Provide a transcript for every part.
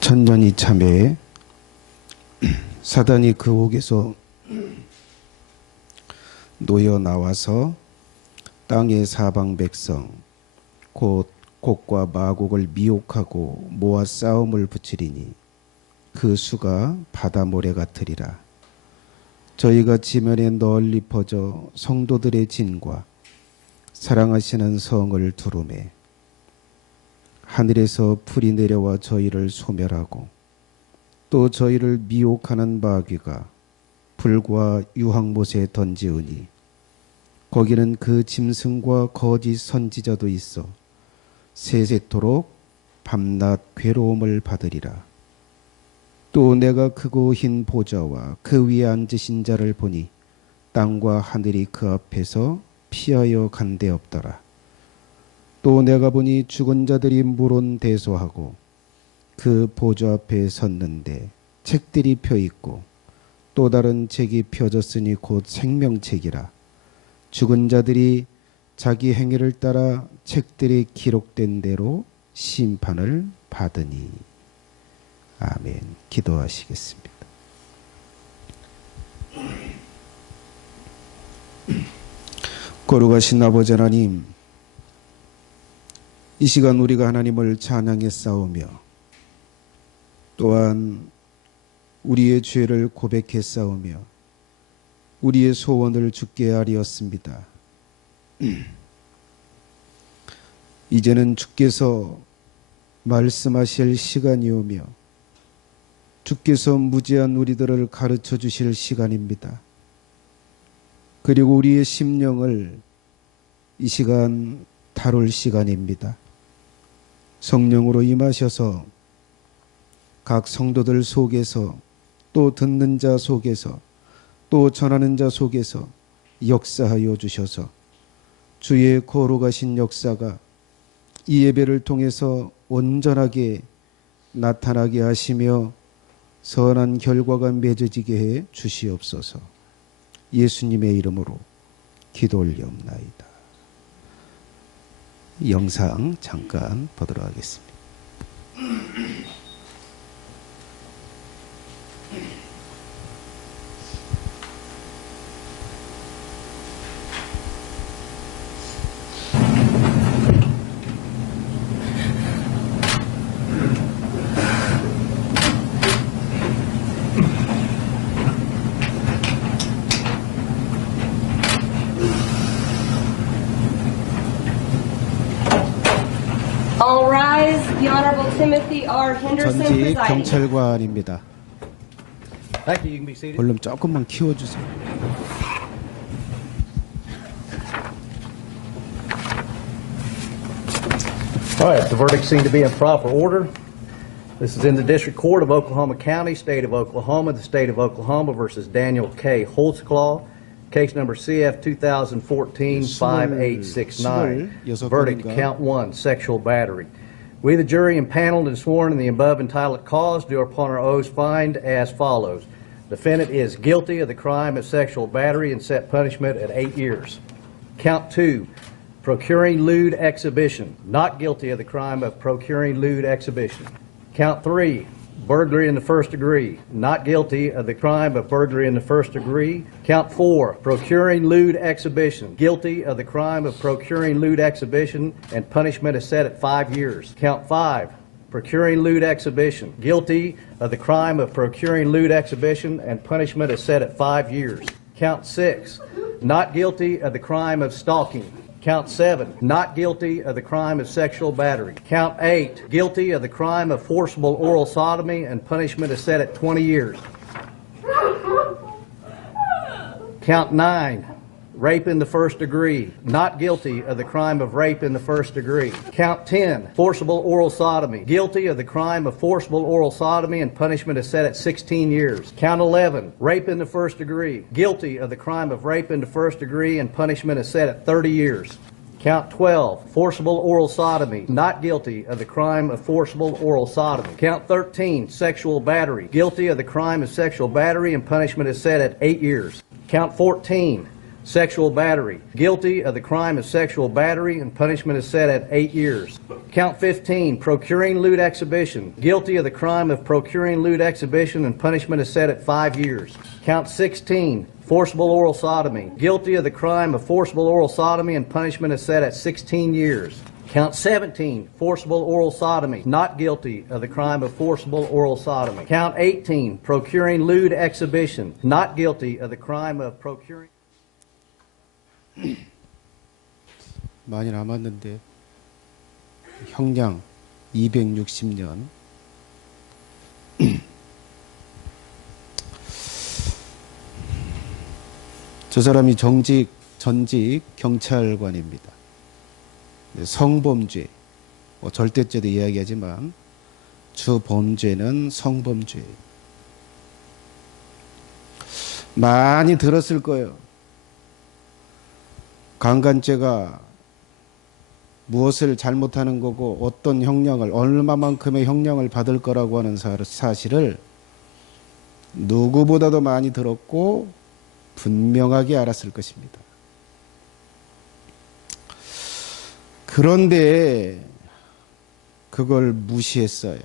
천년이 참에 사단이 그 옥에서 놓여 나와서 땅의 사방 백성 곧 곡과 마곡을 미혹하고 모아 싸움을 붙이리니 그 수가 바다 모래 같으리라. 저희가 지면에 널리 퍼져 성도들의 진과 사랑하시는 성을 두루매 하늘에서 불이 내려와 저희를 소멸하고 또 저희를 미혹하는 마귀가 불과 유황못에 던지우니 거기는 그 짐승과 거짓 선지자도 있어 세세토록 밤낮 괴로움을 받으리라. 또 내가 크고 흰 보좌와 그 위에 앉으신 자를 보니 땅과 하늘이 그 앞에서 피하여 간데없더라. 또 내가 보니 죽은 자들이 물론 대소하고 그 보좌 앞에 섰는데 책들이 펴있고 또 다른 책이 펴졌으니 곧 생명책이라. 죽은 자들이 자기 행위를 따라 책들이 기록된 대로 심판을 받으니. 아멘. 기도하시겠습니다. 거룩하신 아버지 하나님, 이 시간 우리가 하나님을 찬양해 싸우며 또한 우리의 죄를 고백해 싸우며 우리의 소원을 주께 아뢰었습니다. 이제는 주께서 말씀하실 시간이 오며 주께서 무지한 우리들을 가르쳐 주실 시간입니다. 그리고 우리의 심령을 이 시간 다룰 시간입니다. 성령으로 임하셔서 각 성도들 속에서 또 듣는 자 속에서 또 전하는 자 속에서 역사하여 주셔서 주의 거룩하신 역사가 이 예배를 통해서 온전하게 나타나게 하시며 선한 결과가 맺어지게 해 주시옵소서. 예수님의 이름으로 기도 올리옵나이다. 영상 잠깐 보도록 하겠습니다. All rise. The Honorable Timothy R. Henderson 전직 presiding. 경찰관입니다. Thank you. You can be seated. 볼륨 조금만 키워주세요. All right, the verdict seemed to be in proper order. This is in the District Court of Oklahoma County, State of Oklahoma, the State of Oklahoma versus Daniel K. Holtzclaw, case number CF 2014-5869. Verdict, count 1, sexual battery. We, the jury, impaneled and sworn in the above entitled cause, do upon our oaths find as follows. Defendant is guilty of the crime of sexual battery and set punishment at 8 years. Count 2, procuring lewd exhibition, not guilty of the crime of procuring lewd exhibition. Count 3, burglary in the first degree, not guilty of the crime of burglary in the first degree. Count 4, procuring lewd exhibition, guilty of the crime of procuring lewd exhibition, and punishment is set at 5 years. Count 5, procuring lewd exhibition, guilty of the crime of procuring lewd exhibition, and punishment is set at 5 years. Count 6, not guilty of the crime of stalking. Count 7, not guilty of the crime of sexual battery. Count 8, guilty of the crime of forcible oral sodomy, and punishment is set at 20 years. Count 9, rape in the first degree, not guilty of the crime of rape in the first degree. Count 10, forcible oral sodomy, guilty of the crime of forcible oral sodomy, and punishment is set at 16 years. Count 11, rape in the first degree, guilty of the crime of rape in the first degree, and punishment is set at 30 years. Count 12, forcible oral sodomy, not guilty of the crime of forcible oral sodomy. Count 13, sexual battery, guilty of the crime of sexual battery, and punishment is set at 8 years. Count 14, sexual battery. Guilty of the crime of sexual battery, and punishment is set at 8 years. Count 15, procuring lewd exhibition. Guilty of the crime of procuring lewd exhibition, and punishment is set at 5 years. Count 16, forcible oral sodomy. Guilty of the crime of forcible oral sodomy, and punishment is set at 16 years. Count 17, forcible oral sodomy, not guilty of the crime of forcible oral sodomy. Count 18, procuring lewd exhibition, not guilty of the crime of procuring. 많이 남았는데 형량 260년. 저 사람이 전직 경찰관입니다. 성범죄, 절대죄도 이야기하지만 주범죄는 성범죄. 많이 들었을 거예요. 강간죄가 무엇을 잘못하는 거고 어떤 형량을, 얼마만큼의 형량을 받을 거라고 하는 사실을 누구보다도 많이 들었고 분명하게 알았을 것입니다. 그런데 그걸 무시했어요.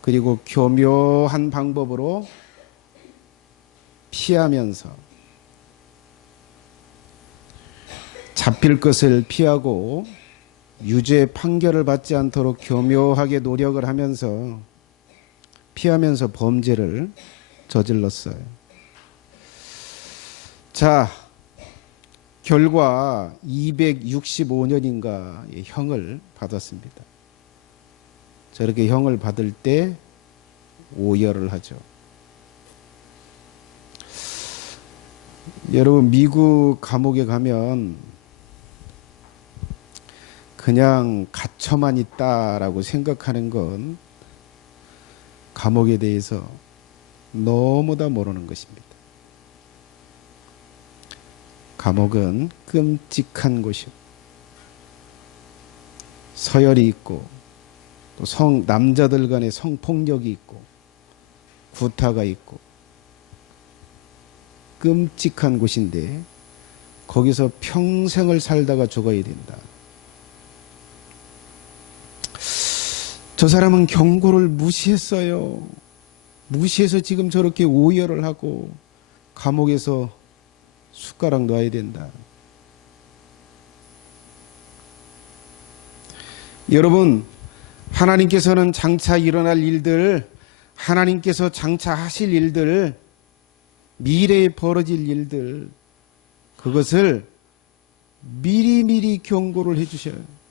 그리고 교묘한 방법으로 피하면서, 잡힐 것을 피하고 유죄 판결을 받지 않도록 교묘하게 노력을 하면서 피하면서 범죄를 저질렀어요. 자, 결과 265년인가의 형을 받았습니다. 저렇게 형을 받을 때 오열을 하죠. 여러분, 미국 감옥에 가면 그냥 갇혀만 있다라고 생각하는 건 감옥에 대해서 너무나 모르는 것입니다. 감옥은 끔찍한 곳이고 서열이 있고 또 남자들 간의 성폭력이 있고 구타가 있고 끔찍한 곳인데 거기서 평생을 살다가 죽어야 된다. 저 사람은 경고를 무시했어요. 무시해서 지금 저렇게 오열을 하고 감옥에서 숟가락 놔야 된다. 여러분, 하나님께서는 장차 일어날 일들, 하나님께서 장차 하실 일들, 미래에 벌어질 일들, 그것을 미리미리 경고를 해주셔요.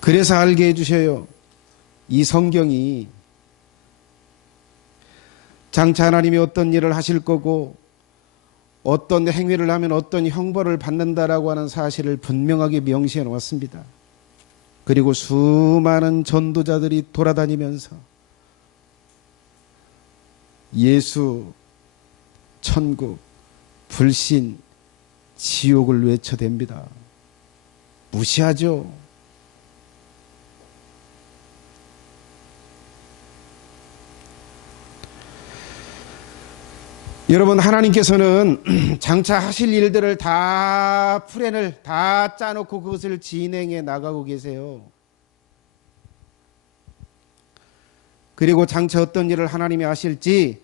그래서 알게 해주셔요. 이 성경이 장차 하나님이 어떤 일을 하실 거고 어떤 행위를 하면 어떤 형벌을 받는다라고 하는 사실을 분명하게 명시해 놓았습니다. 그리고 수많은 전도자들이 돌아다니면서 예수, 천국, 불신, 지옥을 외쳐댑니다. 무시하죠. 여러분, 하나님께서는 장차 하실 일들을 다 플랜을 다 짜놓고 그것을 진행해 나가고 계세요. 그리고 장차 어떤 일을 하나님이 하실지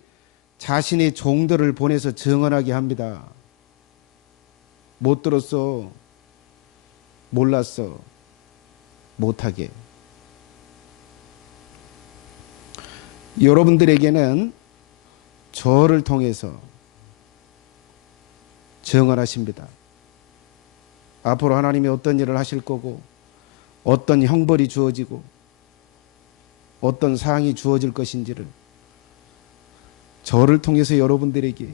자신의 종들을 보내서 증언하게 합니다. 못 들었어, 몰랐어, 못하게. 여러분들에게는 저를 통해서 증언하십니다. 앞으로 하나님이 어떤 일을 하실 거고 어떤 형벌이 주어지고 어떤 사항이 주어질 것인지를 저를 통해서 여러분들에게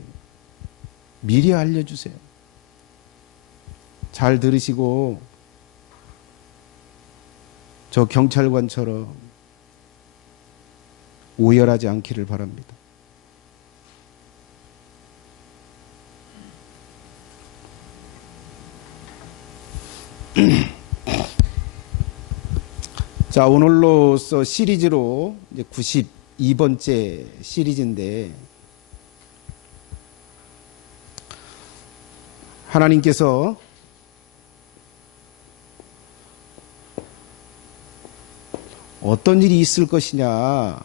미리 알려주세요. 잘 들으시고 저 경찰관처럼 오열하지 않기를 바랍니다. 자, 오늘로써 시리즈로 이제 2번째 시리즈인데 하나님께서 어떤 일이 있을 것이냐,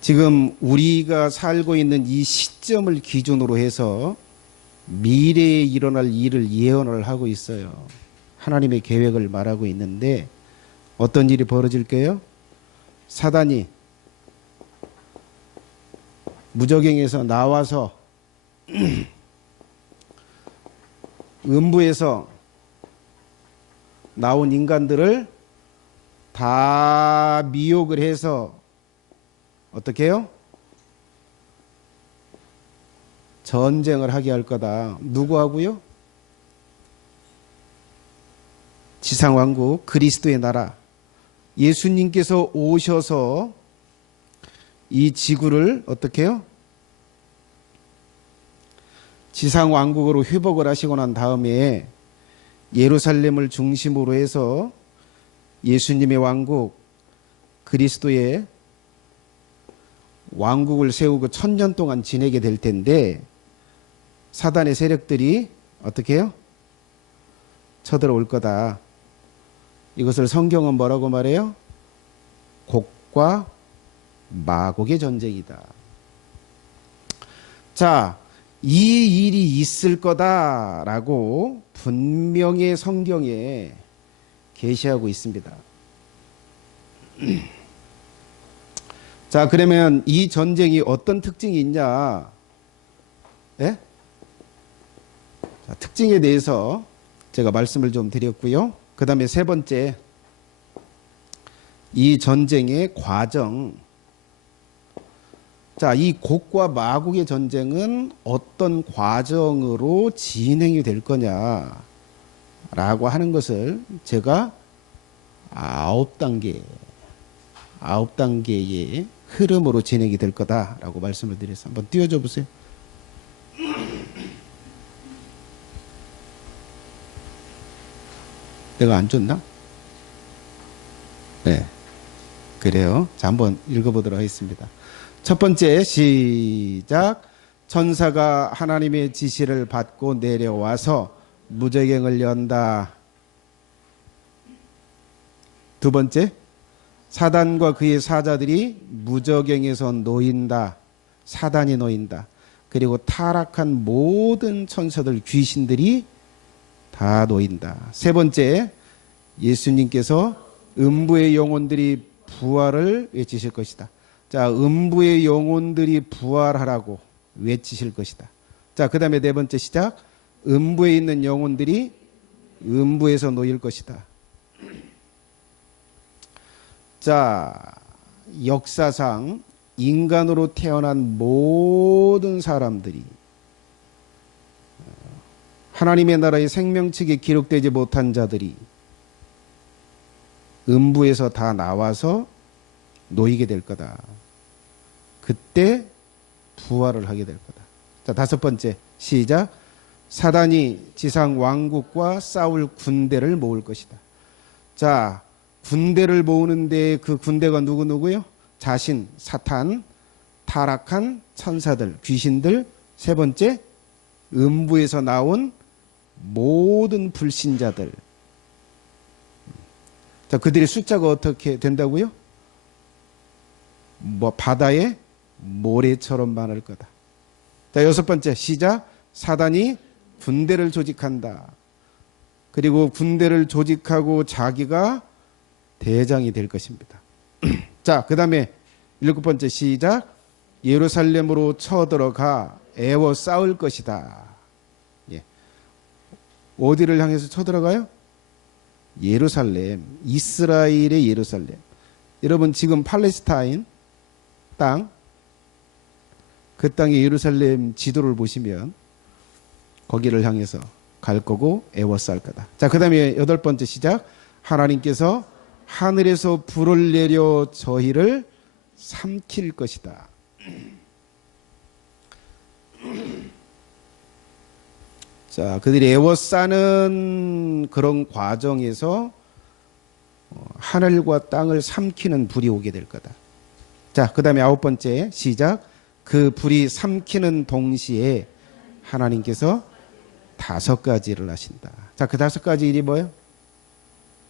지금 우리가 살고 있는 이 시점을 기준으로 해서 미래에 일어날 일을 예언을 하고 있어요. 하나님의 계획을 말하고 있는데 어떤 일이 벌어질까요? 사단이 무저갱에서 나와서 음부에서 나온 인간들을 다 미혹을 해서 어떻게 해요? 전쟁을 하게 할 거다. 누구하고요? 지상왕국 그리스도의 나라, 예수님께서 오셔서 이 지구를 어떻게 해요? 지상왕국으로 회복을 하시고 난 다음에 예루살렘을 중심으로 해서 예수님의 왕국 그리스도의 왕국을 세우고 1000년 동안 지내게 될 텐데 사단의 세력들이 어떻게 해요? 쳐들어올 거다. 이것을 성경은 뭐라고 말해요? 곡과 마곡의 전쟁이다. 자, 이 일이 있을 거다라고 분명히 성경에 계시하고 있습니다. 자, 그러면 이 전쟁이 어떤 특징이 있냐? 예? 자, 특징에 대해서 제가 말씀을 좀 드렸고요. 그 다음에 세 번째, 이 전쟁의 과정. 자, 이 곡과 마곡의 전쟁은 어떤 과정으로 진행이 될 거냐라고 하는 것을 제가 9단계의 흐름으로 진행이 될 거다라고 말씀을 드려서 한번 띄워줘 보세요. 내가 안 줬나? 네. 그래요. 자, 한번 읽어보도록 하겠습니다. 첫 번째, 시작. 천사가 하나님의 지시를 받고 내려와서 무저갱을 연다. 두 번째, 사단과 그의 사자들이 무저갱에서 놓인다. 사단이 놓인다. 그리고 타락한 모든 천사들, 귀신들이 다 놓인다. 세 번째, 예수님께서 음부의 영혼들이 부활을 외치실 것이다. 자, 음부의 영혼들이 부활하라고 외치실 것이다. 자, 그 다음에 네 번째 시작. 음부에 있는 영혼들이 음부에서 놓일 것이다. 자, 역사상 인간으로 태어난 모든 사람들이 하나님의 나라의 생명책에 기록되지 못한 자들이 음부에서 다 나와서 놓이게 될 거다. 그때 부활을 하게 될 거다. 자, 다섯 번째 시작. 사단이 지상 왕국과 싸울 군대를 모을 것이다. 자, 군대를 모으는데 그 군대가 누구누구요? 자신, 사탄, 타락한 천사들, 귀신들. 세 번째, 음부에서 나온 모든 불신자들. 자, 그들의 숫자가 어떻게 된다고요? 바다의 모래처럼 많을 거다. 자, 여섯 번째 시작. 사단이 군대를 조직한다. 그리고 군대를 조직하고 자기가 대장이 될 것입니다. 자, 그 다음에 일곱 번째 시작. 예루살렘으로 쳐들어가 애워 싸울 것이다. 예. 어디를 향해서 쳐들어가요? 예루살렘, 이스라엘의 예루살렘. 여러분 지금 팔레스타인 땅, 그 땅의 예루살렘 지도를 보시면 거기를 향해서 갈 거고 애워싸울 거다. 자, 그 다음에 여덟 번째 시작. 하나님께서 하늘에서 불을 내려 저희를 삼킬 것이다. 자, 그들이 애워싸는 그런 과정에서 하늘과 땅을 삼키는 불이 오게 될 거다. 자, 그 다음에 9번째 시작. 그 불이 삼키는 동시에 하나님께서 5가지를 하신다. 자, 그 5가지 일이 뭐예요?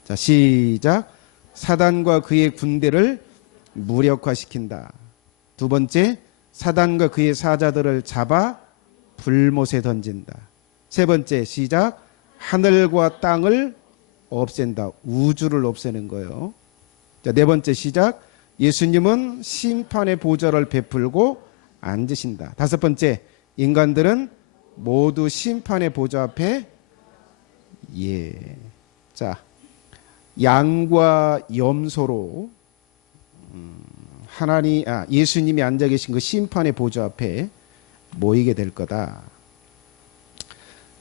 자, 시작. 사단과 그의 군대를 무력화시킨다. 두 번째, 사단과 그의 사자들을 잡아 불못에 던진다. 세 번째, 시작. 하늘과 땅을 없앤다. 우주를 없애는 거예요. 자, 네 번째 시작. 예수님은 심판의 보좌를 베풀고 앉으신다. 다섯 번째, 인간들은 모두 심판의 보좌 앞에 자, 양과 염소로 예수님이 앉아 계신 그 심판의 보좌 앞에 모이게 될 거다.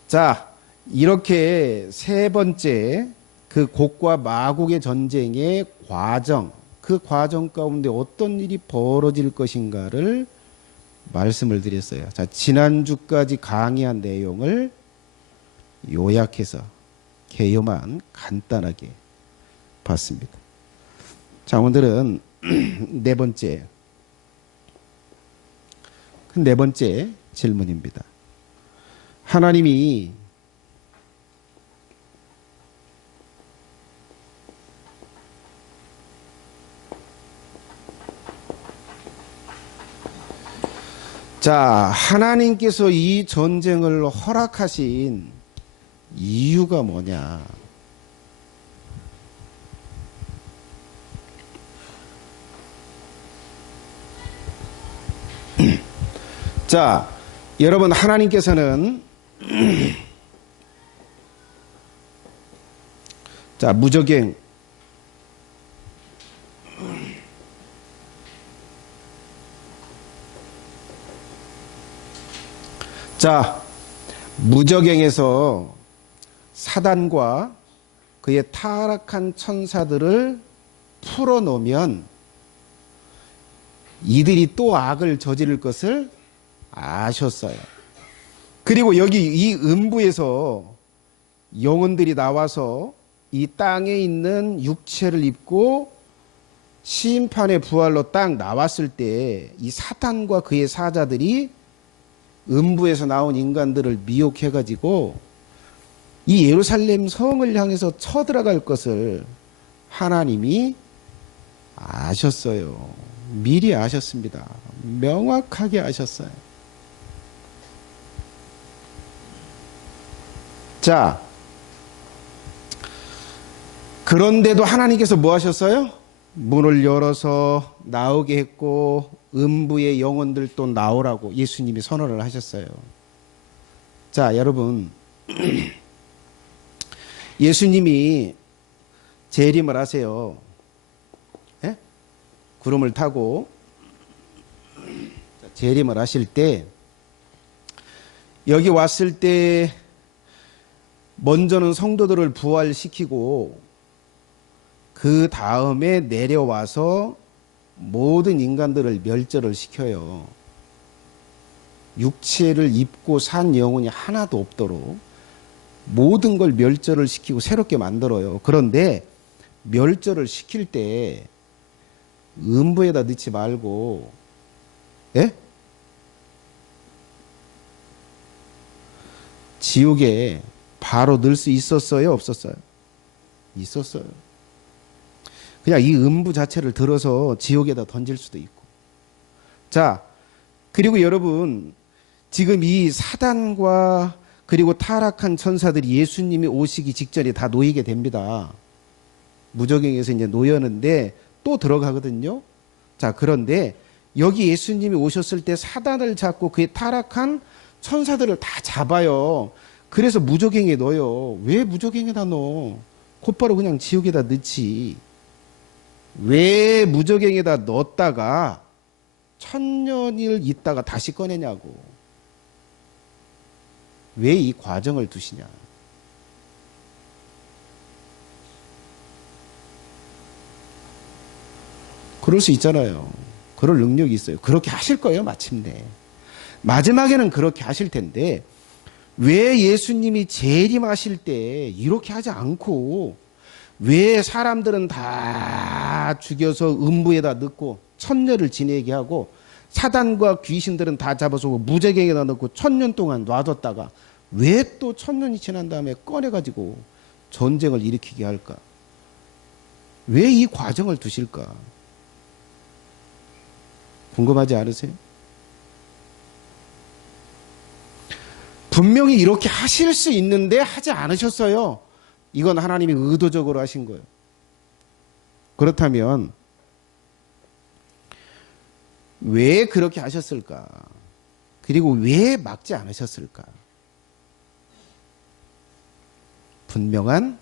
자, 이렇게 세 번째 그 곡과 마곡의 전쟁의 과정, 그 과정 가운데 어떤 일이 벌어질 것인가를 말씀을 드렸어요. 자, 지난주까지 강의한 내용을 요약해서 개요만 간단하게 봤습니다. 자, 오늘은 네 번째 질문입니다. 하나님이 하나님께서 이 전쟁을 허락하신 이유가 뭐냐? 자, 여러분, 하나님께서는 무적행, 무적행에서 사단과 그의 타락한 천사들을 풀어놓으면 이들이 또 악을 저지를 것을 아셨어요. 그리고 여기 이 음부에서 영혼들이 나와서 이 땅에 있는 육체를 입고 심판의 부활로 딱 나왔을 때 이 사탄과 그의 사자들이 음부에서 나온 인간들을 미혹해가지고 이 예루살렘 성을 향해서 쳐들어갈 것을 하나님이 아셨어요. 미리 아셨습니다. 명확하게 아셨어요. 자, 그런데도 하나님께서 뭐 하셨어요? 문을 열어서 나오게 했고 음부의 영혼들도 나오라고 예수님이 선언을 하셨어요. 자, 여러분, 예수님이 재림을 하세요. 예? 구름을 타고 재림을 하실 때 여기 왔을 때 먼저는 성도들을 부활시키고 그 다음에 내려와서 모든 인간들을 멸절을 시켜요. 육체를 입고 산 영혼이 하나도 없도록 모든 걸 멸절을 시키고 새롭게 만들어요. 그런데 멸절을 시킬 때 음부에다 넣지 말고, 예? 지옥에 바로 넣을 수 있었어요? 없었어요? 있었어요. 그냥 이 음부 자체를 들어서 지옥에다 던질 수도 있고. 자, 그리고 여러분, 지금 이 사단과 그리고 타락한 천사들이 예수님이 오시기 직전에 다 놓이게 됩니다. 무적행에서 이제 놓였는데 또 들어가거든요. 자, 그런데 여기 예수님이 오셨을 때 사단을 잡고 그의 타락한 천사들을 다 잡아요. 그래서 무적행에 넣어요. 왜 무적행에다 넣어? 곧바로 그냥 지옥에다 넣지. 왜 무적행에다 넣었다가 천년을 있다가 다시 꺼내냐고. 왜 이 과정을 두시냐. 그럴 수 있잖아요. 그럴 능력이 있어요. 그렇게 하실 거예요, 마침내. 마지막에는 그렇게 하실 텐데 왜 예수님이 재림하실 때 이렇게 하지 않고 왜 사람들은 다 죽여서 음부에다 넣고 천년을 지내게 하고 사단과 귀신들은 다 잡아서 무저갱에다 넣고 1000년 동안 놔뒀다가 왜 또 1000년이 지난 다음에 꺼내가지고 전쟁을 일으키게 할까? 왜 이 과정을 두실까? 궁금하지 않으세요? 분명히 이렇게 하실 수 있는데 하지 않으셨어요. 이건 하나님이 의도적으로 하신 거예요. 그렇다면 왜 그렇게 하셨을까? 그리고 왜 막지 않으셨을까? 분명한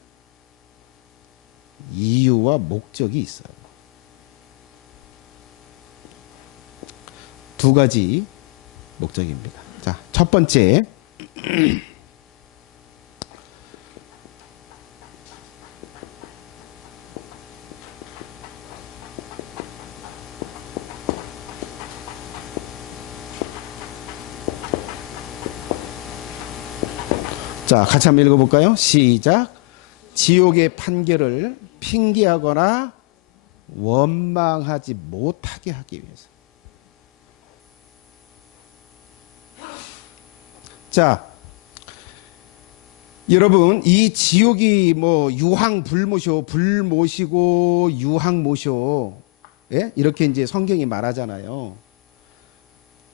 이유와 목적이 있어요. 두 가지 목적입니다. 자, 첫 번째. 자, 같이 한번 읽어볼까요? 시작. 지옥의 판결을 핑계하거나 원망하지 못하게 하기 위해서. 자, 여러분, 이 지옥이 뭐 유황불모쇼, 불모시고 유황모쇼, 예? 이렇게 이제 성경이 말하잖아요.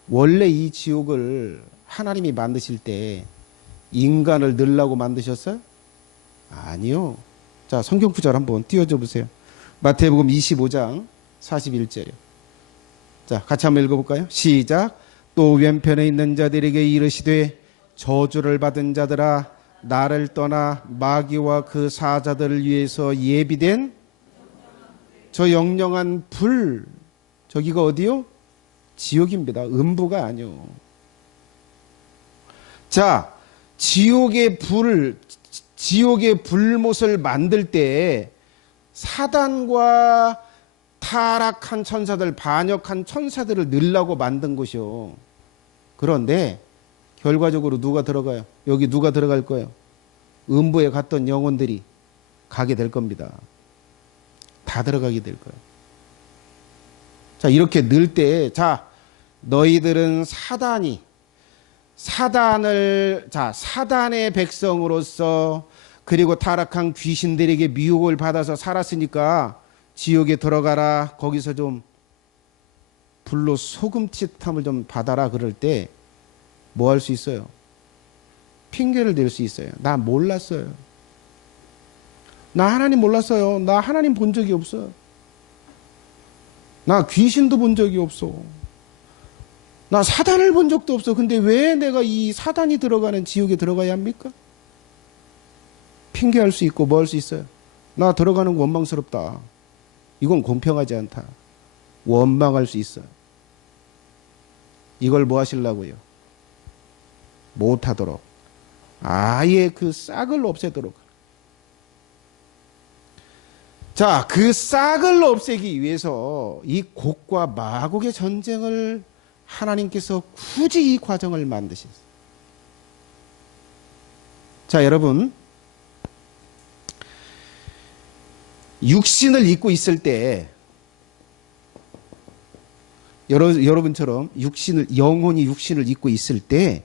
원래 이 지옥을 하나님이 만드실 때 인간을 넣으려고 만드셨어요? 아니요. 자, 성경 구절 한번 띄워줘 보세요. 마태복음 25장 41절이요. 자, 같이 한번 읽어볼까요? 시작. 또 왼편에 있는 자들에게 이르시되 저주를 받은 자들아 나를 떠나 마귀와 그 사자들을 위해서 예비된 저 영영한 불, 저기가 어디요? 지옥입니다. 음부가 아니요. 자, 지옥의 불못을 만들 때 사단과 타락한 천사들, 반역한 천사들을 넣으려고 만든 것이요. 그런데 결과적으로 누가 들어가요? 여기 누가 들어갈 거예요? 음부에 갔던 영혼들이 가게 될 겁니다. 다 들어가게 될 거예요. 자, 이렇게 넣을 때, 자, 너희들은 사단의 백성으로서 그리고 타락한 귀신들에게 미혹을 받아서 살았으니까 지옥에 들어가라. 거기서 좀 불로 소금치탐을 좀 받아라. 그럴 때 뭐 할 수 있어요? 핑계를 댈 수 있어요. 나 몰랐어요. 나 하나님 몰랐어요. 나 하나님 본 적이 없어요. 나 귀신도 본 적이 없어. 나 사단을 본 적도 없어. 근데 왜 내가 이 사단이 들어가는 지옥에 들어가야 합니까? 핑계할 수 있고 뭐 할 수 있어요? 나 들어가는 거 원망스럽다. 이건 공평하지 않다. 원망할 수 있어요. 이걸 뭐 하시려고요? 못하도록. 아예 그 싹을 없애도록. 자, 그 싹을 없애기 위해서 이 곡과 마곡의 전쟁을 하나님께서 굳이 이 과정을 만드셨어요. 자, 여러분, 육신을 입고 있을 때 여러분처럼 영혼이 육신을 입고 있을 때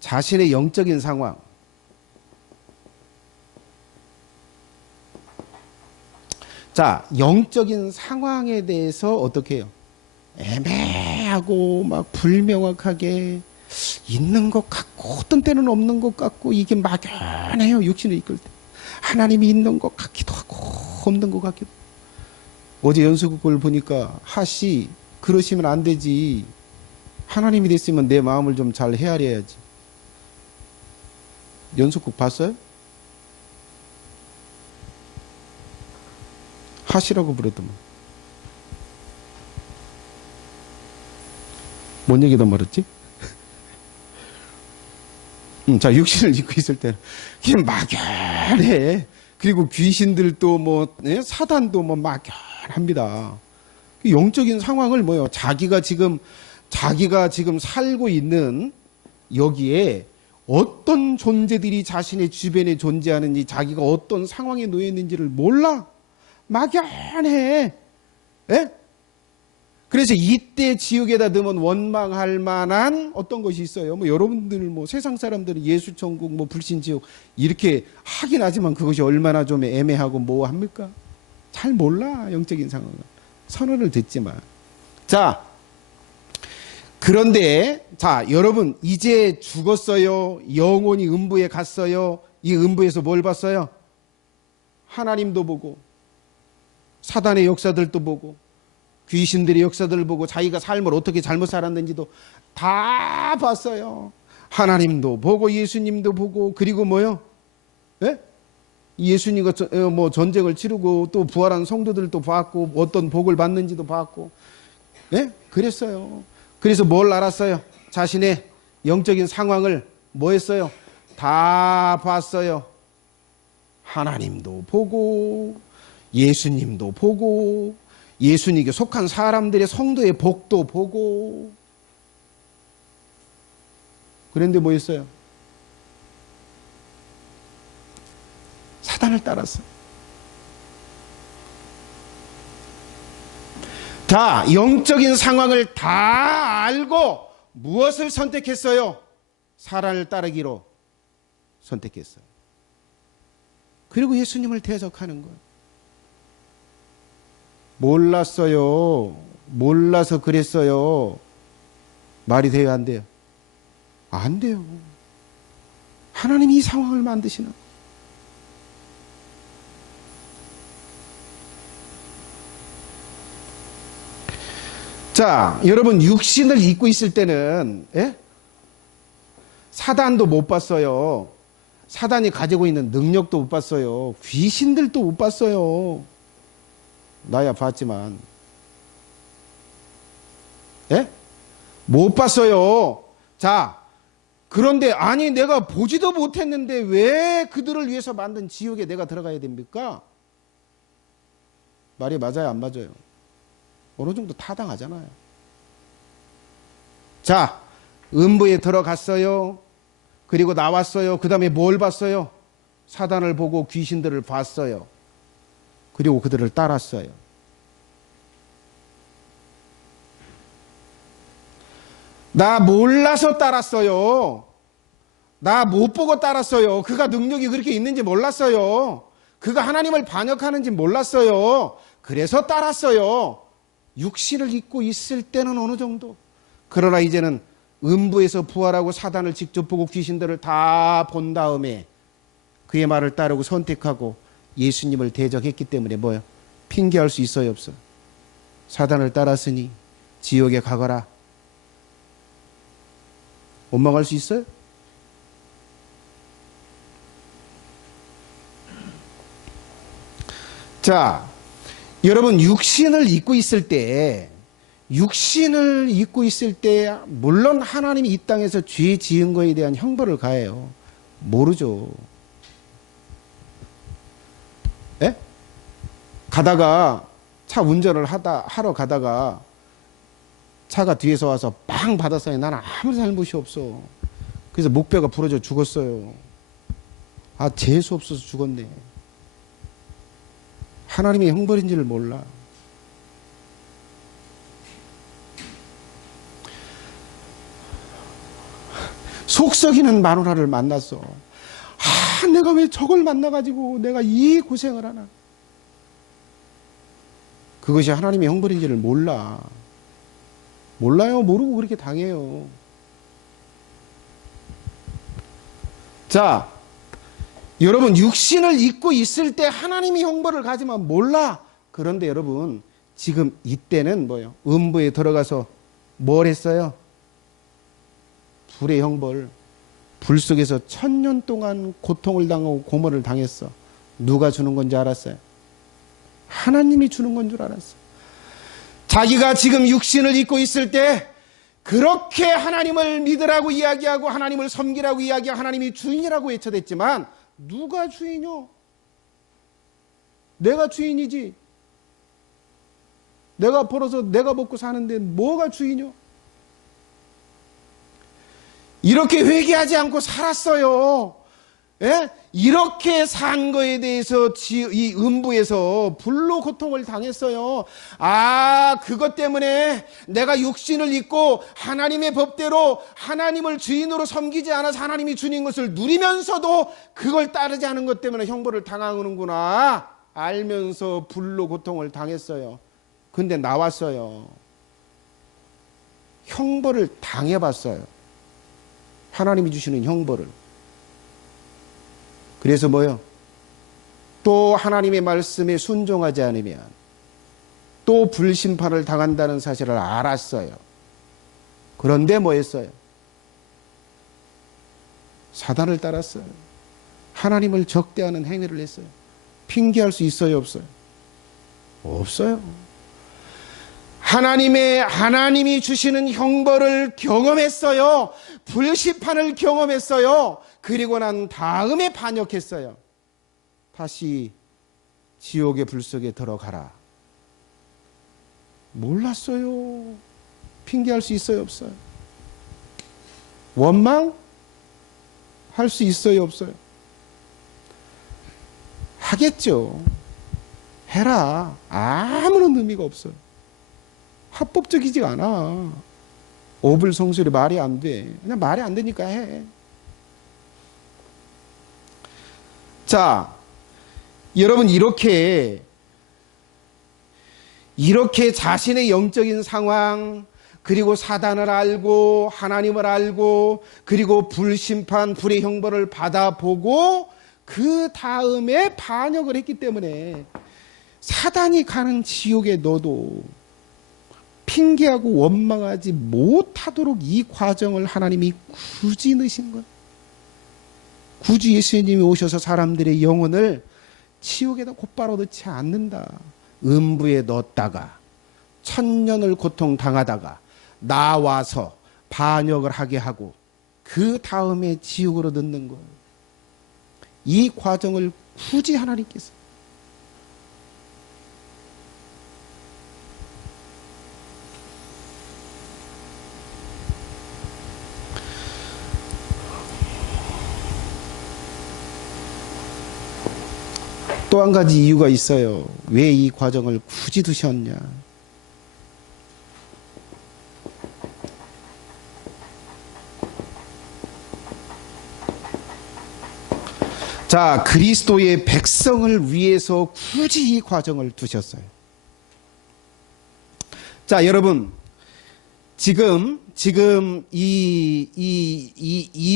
자신의 영적인 상황, 자, 영적인 상황에 대해서 어떻게 해요? 애매하고 막 불명확하게 있는 것 같고 어떤 때는 없는 것 같고 이게 막연해요. 육신을 이끌 때 하나님이 있는 것 같기도 하고 없는 것 같기도 하고. 어제 연수국을 보니까 하씨 그러시면 안 되지. 하나님이 됐으면 내 마음을 좀 잘 헤아려야지. 연수국 봤어요? 하시라고 부르더만. 뭔 얘기다 말았지? 자, 육신을 입고 있을 때는 그냥 막연해. 그리고 귀신들도 뭐 사단도 뭐 막연합니다. 영적인 상황을 뭐요? 자기가 지금 살고 있는 여기에 어떤 존재들이 자신의 주변에 존재하는지, 자기가 어떤 상황에 놓여 있는지를 몰라. 막연해. 예? 그래서 이때 지옥에다 넣으면 원망할 만한 어떤 것이 있어요. 뭐 여러분들 뭐 세상 사람들은 예수 천국 뭐 불신 지옥 이렇게 하긴 하지만 그것이 얼마나 좀 애매하고 뭐 합니까? 잘 몰라. 영적인 상황은. 선언을 듣지만. 자, 그런데 자, 여러분 이제 죽었어요. 영혼이 음부에 갔어요. 이 음부에서 뭘 봤어요? 하나님도 보고 사단의 역사들도 보고 귀신들의 역사들을 보고 자기가 삶을 어떻게 잘못 살았는지도 다 봤어요. 하나님도 보고 예수님도 보고 그리고 뭐요? 예? 예수님과 뭐 전쟁을 치르고 또 부활한 성도들도 봤고 어떤 복을 받는지도 봤고 예? 그랬어요. 그래서 뭘 알았어요? 자신의 영적인 상황을 뭐 했어요? 다 봤어요. 하나님도 보고 예수님도 보고 예수님께 속한 사람들의 성도의 복도 보고. 그런데 뭐 했어요? 사단을 따랐어. 자, 영적인 상황을 다 알고 무엇을 선택했어요? 사단을 따르기로 선택했어요. 그리고 예수님을 대적하는 거예요. 몰랐어요. 몰라서 그랬어요. 말이 돼요, 안 돼요? 안 돼요. 하나님이 이 상황을 만드시나? 자, 여러분 육신을 입고 있을 때는 사단도 못 봤어요. 사단이 가지고 있는 능력도 못 봤어요. 귀신들도 못 봤어요. 나야 봤지만. 못 봤어요. 자, 그런데 아니 내가 보지도 못했는데 왜 그들을 위해서 만든 지옥에 내가 들어가야 됩니까? 말이 맞아요, 안 맞아요? 어느 정도 타당하잖아요. 자, 음부에 들어갔어요. 그리고 나왔어요. 그 다음에 뭘 봤어요? 사단을 보고 귀신들을 봤어요. 그리고 그들을 따랐어요. 나 몰라서 따랐어요. 나 못 보고 따랐어요. 그가 능력이 그렇게 있는지 몰랐어요. 그가 하나님을 반역하는지 몰랐어요. 그래서 따랐어요. 육신을 입고 있을 때는 어느 정도. 그러나 이제는 음부에서 부활하고 사단을 직접 보고 귀신들을 다 본 다음에 그의 말을 따르고 선택하고 예수님을 대적했기 때문에 뭐요? 핑계할 수 있어요, 없어요? 사단을 따랐으니 지옥에 가거라. 원망할 수 있어요? 자, 여러분 육신을 입고 있을 때 물론 하나님이 이 땅에서 죄 지은 거에 대한 형벌을 가해요. 모르죠. 가다가 차 운전을 하러 가다가 차가 뒤에서 와서 빵 받았어요. 나는 아무 잘못이 없어. 그래서 목뼈가 부러져 죽었어요. 아, 재수 없어서 죽었네. 하나님의 형벌인지를 몰라. 속 썩이는 마누라를 만났어. 아, 내가 왜 저걸 만나가지고 내가 이 고생을 하나. 그것이 하나님의 형벌인지를 몰라. 몰라요. 모르고 그렇게 당해요. 자, 여러분 육신을 입고 있을 때 하나님이 형벌을 가지만 몰라. 그런데 여러분 지금 이때는 뭐예요? 음부에 들어가서 뭘 했어요? 불의 형벌. 불 속에서 1000년 동안 고통을 당하고 고문을 당했어. 누가 주는 건지 알았어요? 하나님이 주는 건 줄 알았어. 자기가 지금 육신을 입고 있을 때 그렇게 하나님을 믿으라고 이야기하고 하나님을 섬기라고 이야기하고 하나님이 주인이라고 외쳐댔지만 누가 주인이요? 내가 주인이지. 내가 벌어서 내가 먹고 사는데 뭐가 주인이요? 이렇게 회개하지 않고 살았어요. 예? 이렇게 산 거에 대해서 이 음부에서 불로 고통을 당했어요. 아, 그것 때문에 내가 육신을 입고 하나님의 법대로 하나님을 주인으로 섬기지 않아서 하나님이 주는 것을 누리면서도 그걸 따르지 않은 것 때문에 형벌을 당하는구나 알면서 불로 고통을 당했어요. 근데 나왔어요. 형벌을 당해봤어요. 하나님이 주시는 형벌을. 그래서 뭐요? 또 하나님의 말씀에 순종하지 않으면 또 불심판을 당한다는 사실을 알았어요. 그런데 뭐 했어요? 사단을 따랐어요. 하나님을 적대하는 행위를 했어요. 핑계할 수 있어요, 없어요? 없어요. 하나님이 주시는 형벌을 경험했어요. 불심판을 경험했어요. 그리고 난 다음에 반역했어요. 다시 지옥의 불 속에 들어가라. 몰랐어요. 핑계할 수 있어요, 없어요? 원망? 할 수 있어요, 없어요? 하겠죠. 해라. 아무런 의미가 없어요. 합법적이지 않아. 오불성술이 말이 안 돼. 그냥 말이 안 되니까 해. 자, 여러분 이렇게 자신의 영적인 상황, 그리고 사단을 알고 하나님을 알고 그리고 불심판, 불의 형벌을 받아보고 그 다음에 반역을 했기 때문에 사단이 가는 지옥에 너도 핑계하고 원망하지 못하도록 이 과정을 하나님이 굳이 넣으신 거예요. 굳이 예수님이 오셔서 사람들의 영혼을 지옥에다 곧바로 넣지 않는다. 음부에 넣었다가 천년을 고통당하다가 나와서 반역을 하게 하고 그 다음에 지옥으로 넣는 거예요. 이 과정을 굳이 하나님께서 또 한 가지 이유가 있어요. 왜 이 과정을 굳이 두셨냐. 자, 그리스도의 백성을 위해서 굳이 이 과정을 두셨어요. 자, 여러분, 지금 이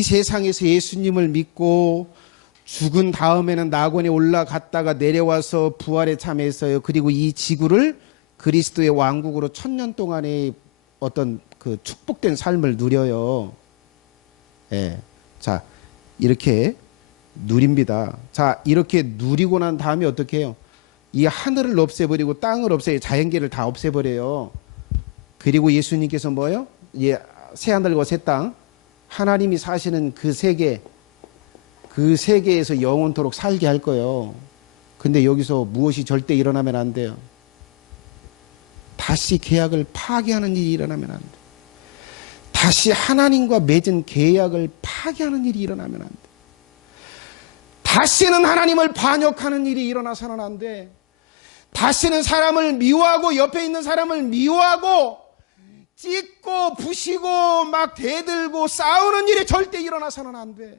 세상에서 예수님을 믿고 죽은 다음에는 낙원에 올라갔다가 내려와서 부활에 참여했어요. 그리고 이 지구를 그리스도의 왕국으로 1000년 동안의 어떤 그 축복된 삶을 누려요. 예. 자, 이렇게 누립니다. 자, 이렇게 누리고 난 다음에 어떻게 해요? 이 하늘을 없애버리고 땅을 없애요. 자연계를 다 없애버려요. 그리고 예수님께서 뭐요? 예, 새 하늘과 새 땅, 하나님이 사시는 그 세계, 그 세계에서 영원토록 살게 할 거예요. 근데 여기서 무엇이 절대 일어나면 안 돼요. 다시 계약을 파괴하는 일이 일어나면 안 돼. 다시 하나님과 맺은 계약을 파괴하는 일이 일어나면 안 돼. 다시는 하나님을 반역하는 일이 일어나서는 안 돼. 다시는 사람을 미워하고 옆에 있는 사람을 미워하고 찢고 부시고 막 대들고 싸우는 일이 절대 일어나서는 안 돼.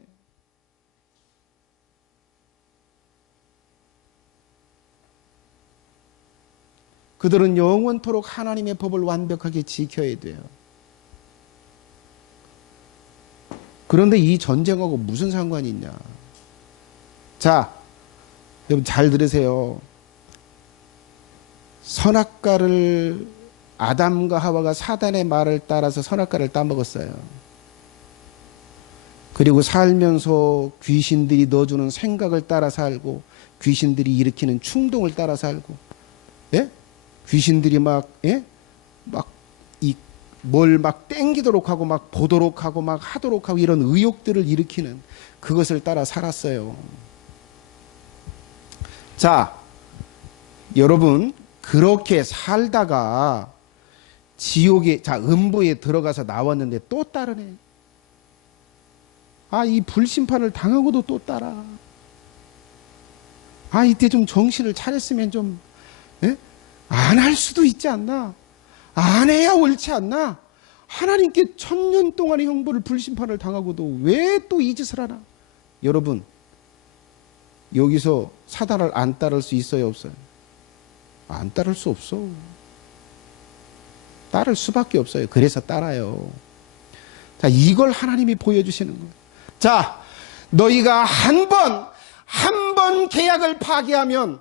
그들은 영원토록 하나님의 법을 완벽하게 지켜야 돼요. 그런데 이 전쟁하고 무슨 상관이 있냐? 자, 여러분 잘 들으세요. 선악과를 아담과 하와가 사단의 말을 따라서 선악과를 따먹었어요. 그리고 살면서 귀신들이 넣어주는 생각을 따라 살고 귀신들이 일으키는 충동을 따라 살고, 예? 귀신들이 막 뭘 막 땡기도록 하고 막 보도록 하고 막 하도록 하고 이런 의욕들을 일으키는 그것을 따라 살았어요. 자, 여러분 그렇게 살다가 지옥에, 자, 음부에 들어가서 나왔는데 또 따르네. 이 불심판을 당하고도 또 따라. 이때 좀 정신을 차렸으면 좀, 안 할 수도 있지 않나? 안 해야 옳지 않나? 하나님께 1000년 동안의 형벌을 불심판을 당하고도 왜 또 이 짓을 하나? 여러분, 여기서 사단을 안 따를 수 있어요, 없어요? 안 따를 수 없어. 따를 수밖에 없어요. 그래서 따라요. 자, 이걸 하나님이 보여주시는 거예요. 자, 너희가 한 번 계약을 파기하면,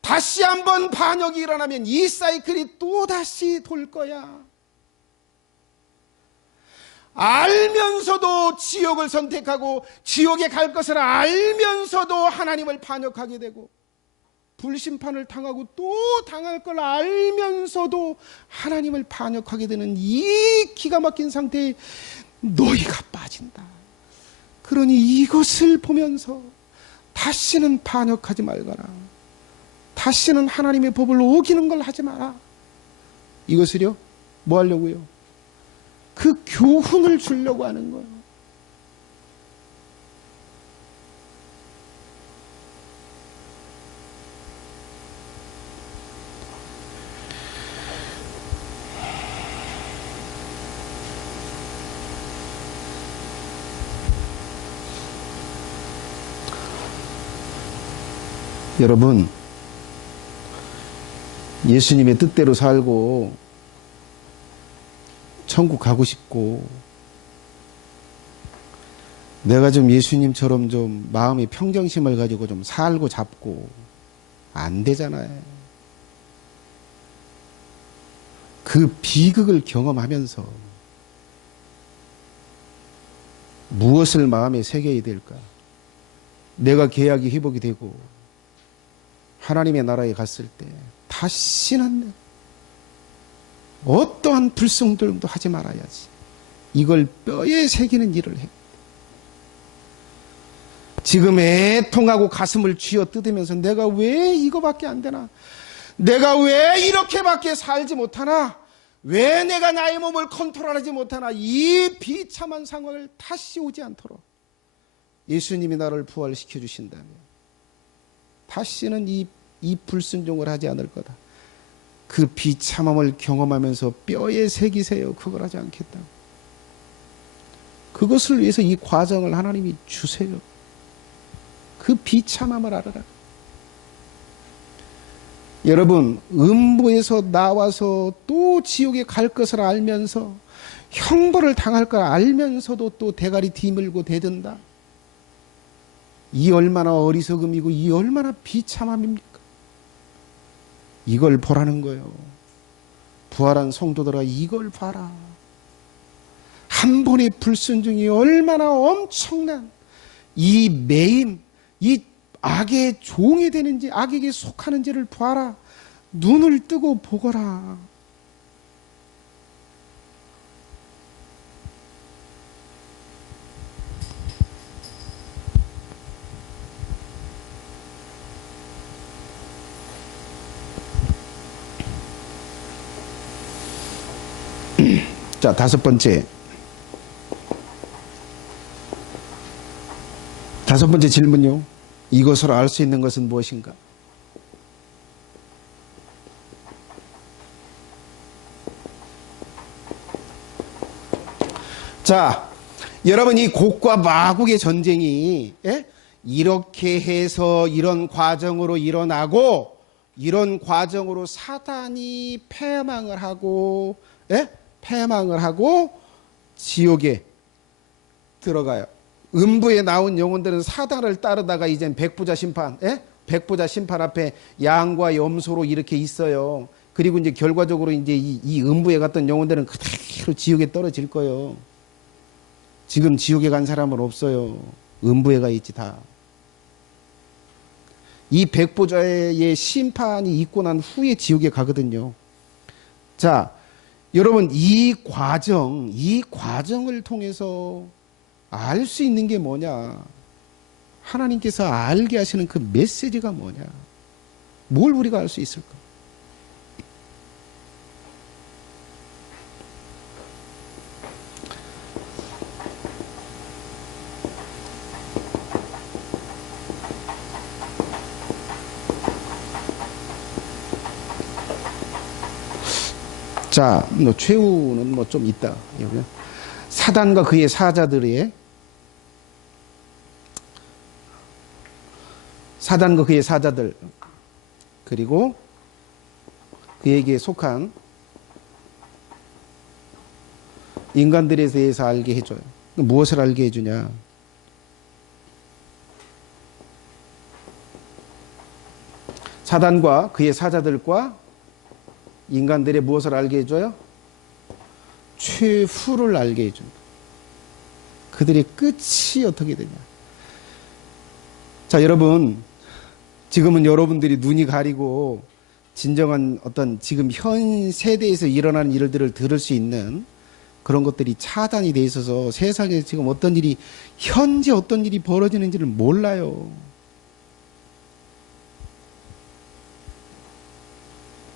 다시 한 번 반역이 일어나면 이 사이클이 또 다시 돌 거야. 알면서도 지옥을 선택하고 지옥에 갈 것을 알면서도 하나님을 반역하게 되고, 불심판을 당하고 또 당할 걸 알면서도 하나님을 반역하게 되는 이 기가 막힌 상태에 너희가 빠진다. 그러니 이것을 보면서 다시는 반역하지 말거라. 다시는 하나님의 법을 어기는 걸 하지 마라. 이것을요, 뭐 하려고요? 그 교훈을 주려고 하는 거예요. 여러분, 예수님의 뜻대로 살고 천국 가고 싶고, 내가 좀 예수님처럼 좀 마음의 평정심을 가지고 좀 살고 잡고, 안 되잖아요. 그 비극을 경험하면서 무엇을 마음에 새겨야 될까? 내가 계약이 회복이 되고 하나님의 나라에 갔을 때 다시는 어떠한 불순종도 하지 말아야지. 이걸 뼈에 새기는 일을 해. 지금 애통하고 가슴을 쥐어 뜯으면서 내가 왜 이거밖에 안 되나? 내가 왜 이렇게밖에 살지 못하나? 왜 내가 나의 몸을 컨트롤하지 못하나? 이 비참한 상황을 다시 오지 않도록 예수님이 나를 부활시켜 주신다면 다시는 이 불순종을 하지 않을 거다. 그 비참함을 경험하면서 뼈에 새기세요. 그걸 하지 않겠다고. 그것을 위해서 이 과정을 하나님이 주세요. 그 비참함을 알아라. 여러분, 음부에서 나와서 또 지옥에 갈 것을 알면서 형벌을 당할 걸 알면서도 또 대가리 뒤물고 대든다. 이 얼마나 어리석음이고 이 얼마나 비참함입니까? 이걸 보라는 거예요. 부활한 성도들아, 이걸 봐라. 한 번의 불순종이 얼마나 엄청난 이 매임, 이 악의 종이 되는지 악에게 속하는지를 봐라. 눈을 뜨고 보거라. 자, 다섯 번째 질문요. 이것으로 알 수 있는 것은 무엇인가? 자, 여러분, 이 곡과 마곡의 전쟁이 이렇게 해서 이런 과정으로 일어나고, 이런 과정으로 사단이 패망을 하고 지옥에 들어가요. 음부에 나온 영혼들은 사단을 따르다가 이젠 백부자 심판 앞에 양과 염소로 이렇게 있어요. 그리고 이제 결과적으로 이제 이 음부에 갔던 영혼들은 그대로 지옥에 떨어질 거예요. 지금 지옥에 간 사람은 없어요. 음부에 가 있지 다. 이 백부자의 심판이 있고 난 후에 지옥에 가거든요. 자, 여러분, 이 과정을 통해서 알 수 있는 게 뭐냐? 하나님께서 알게 하시는 그 메시지가 뭐냐? 뭘 우리가 알 수 있을까? 자, 뭐 최후는 뭐 좀 있다. 사단과 그의 사자들의 사단과 그의 사자들 그리고 그에게 속한 인간들에 대해서 알게 해줘요. 무엇을 알게 해주냐? 사단과 그의 사자들과 인간들의 무엇을 알게 해줘요? 최후를 알게 해줍니다. 그들의 끝이 어떻게 되냐? 자, 여러분, 지금은 여러분들이 눈이 가리고 진정한 어떤 지금 현 세대에서 일어나는 일들을 들을 수 있는 그런 것들이 차단이 돼 있어서 세상에 지금 어떤 일이 현재 어떤 일이 벌어지는지를 몰라요.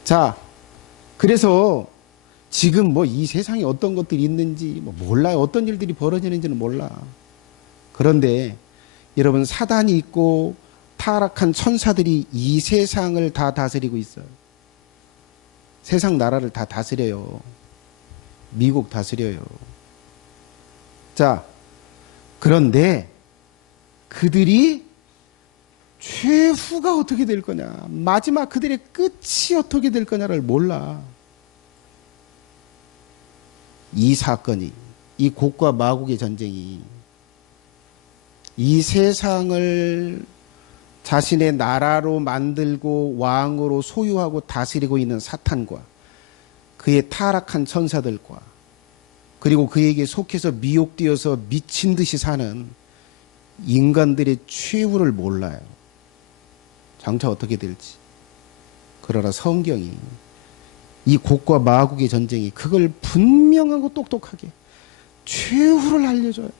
자, 그래서 지금 뭐 이 세상에 어떤 것들이 있는지 뭐 몰라요. 어떤 일들이 벌어지는지는 몰라. 그런데 여러분, 사단이 있고 타락한 천사들이 이 세상을 다 다스리고 있어요. 세상 나라를 다 다스려요. 미국 다스려요. 자, 그런데 그들이 최후가 어떻게 될 거냐, 마지막 그들의 끝이 어떻게 될 거냐를 몰라. 이 사건이, 이 곡과 마곡의 전쟁이 이 세상을 자신의 나라로 만들고 왕으로 소유하고 다스리고 있는 사탄과 그의 타락한 천사들과 그리고 그에게 속해서 미혹되어서 미친 듯이 사는 인간들의 최후를 몰라요. 장차 어떻게 될지. 그러나 성경이 이 곡과 마곡의 전쟁이 그걸 분명하고 똑똑하게 최후를 알려줘요.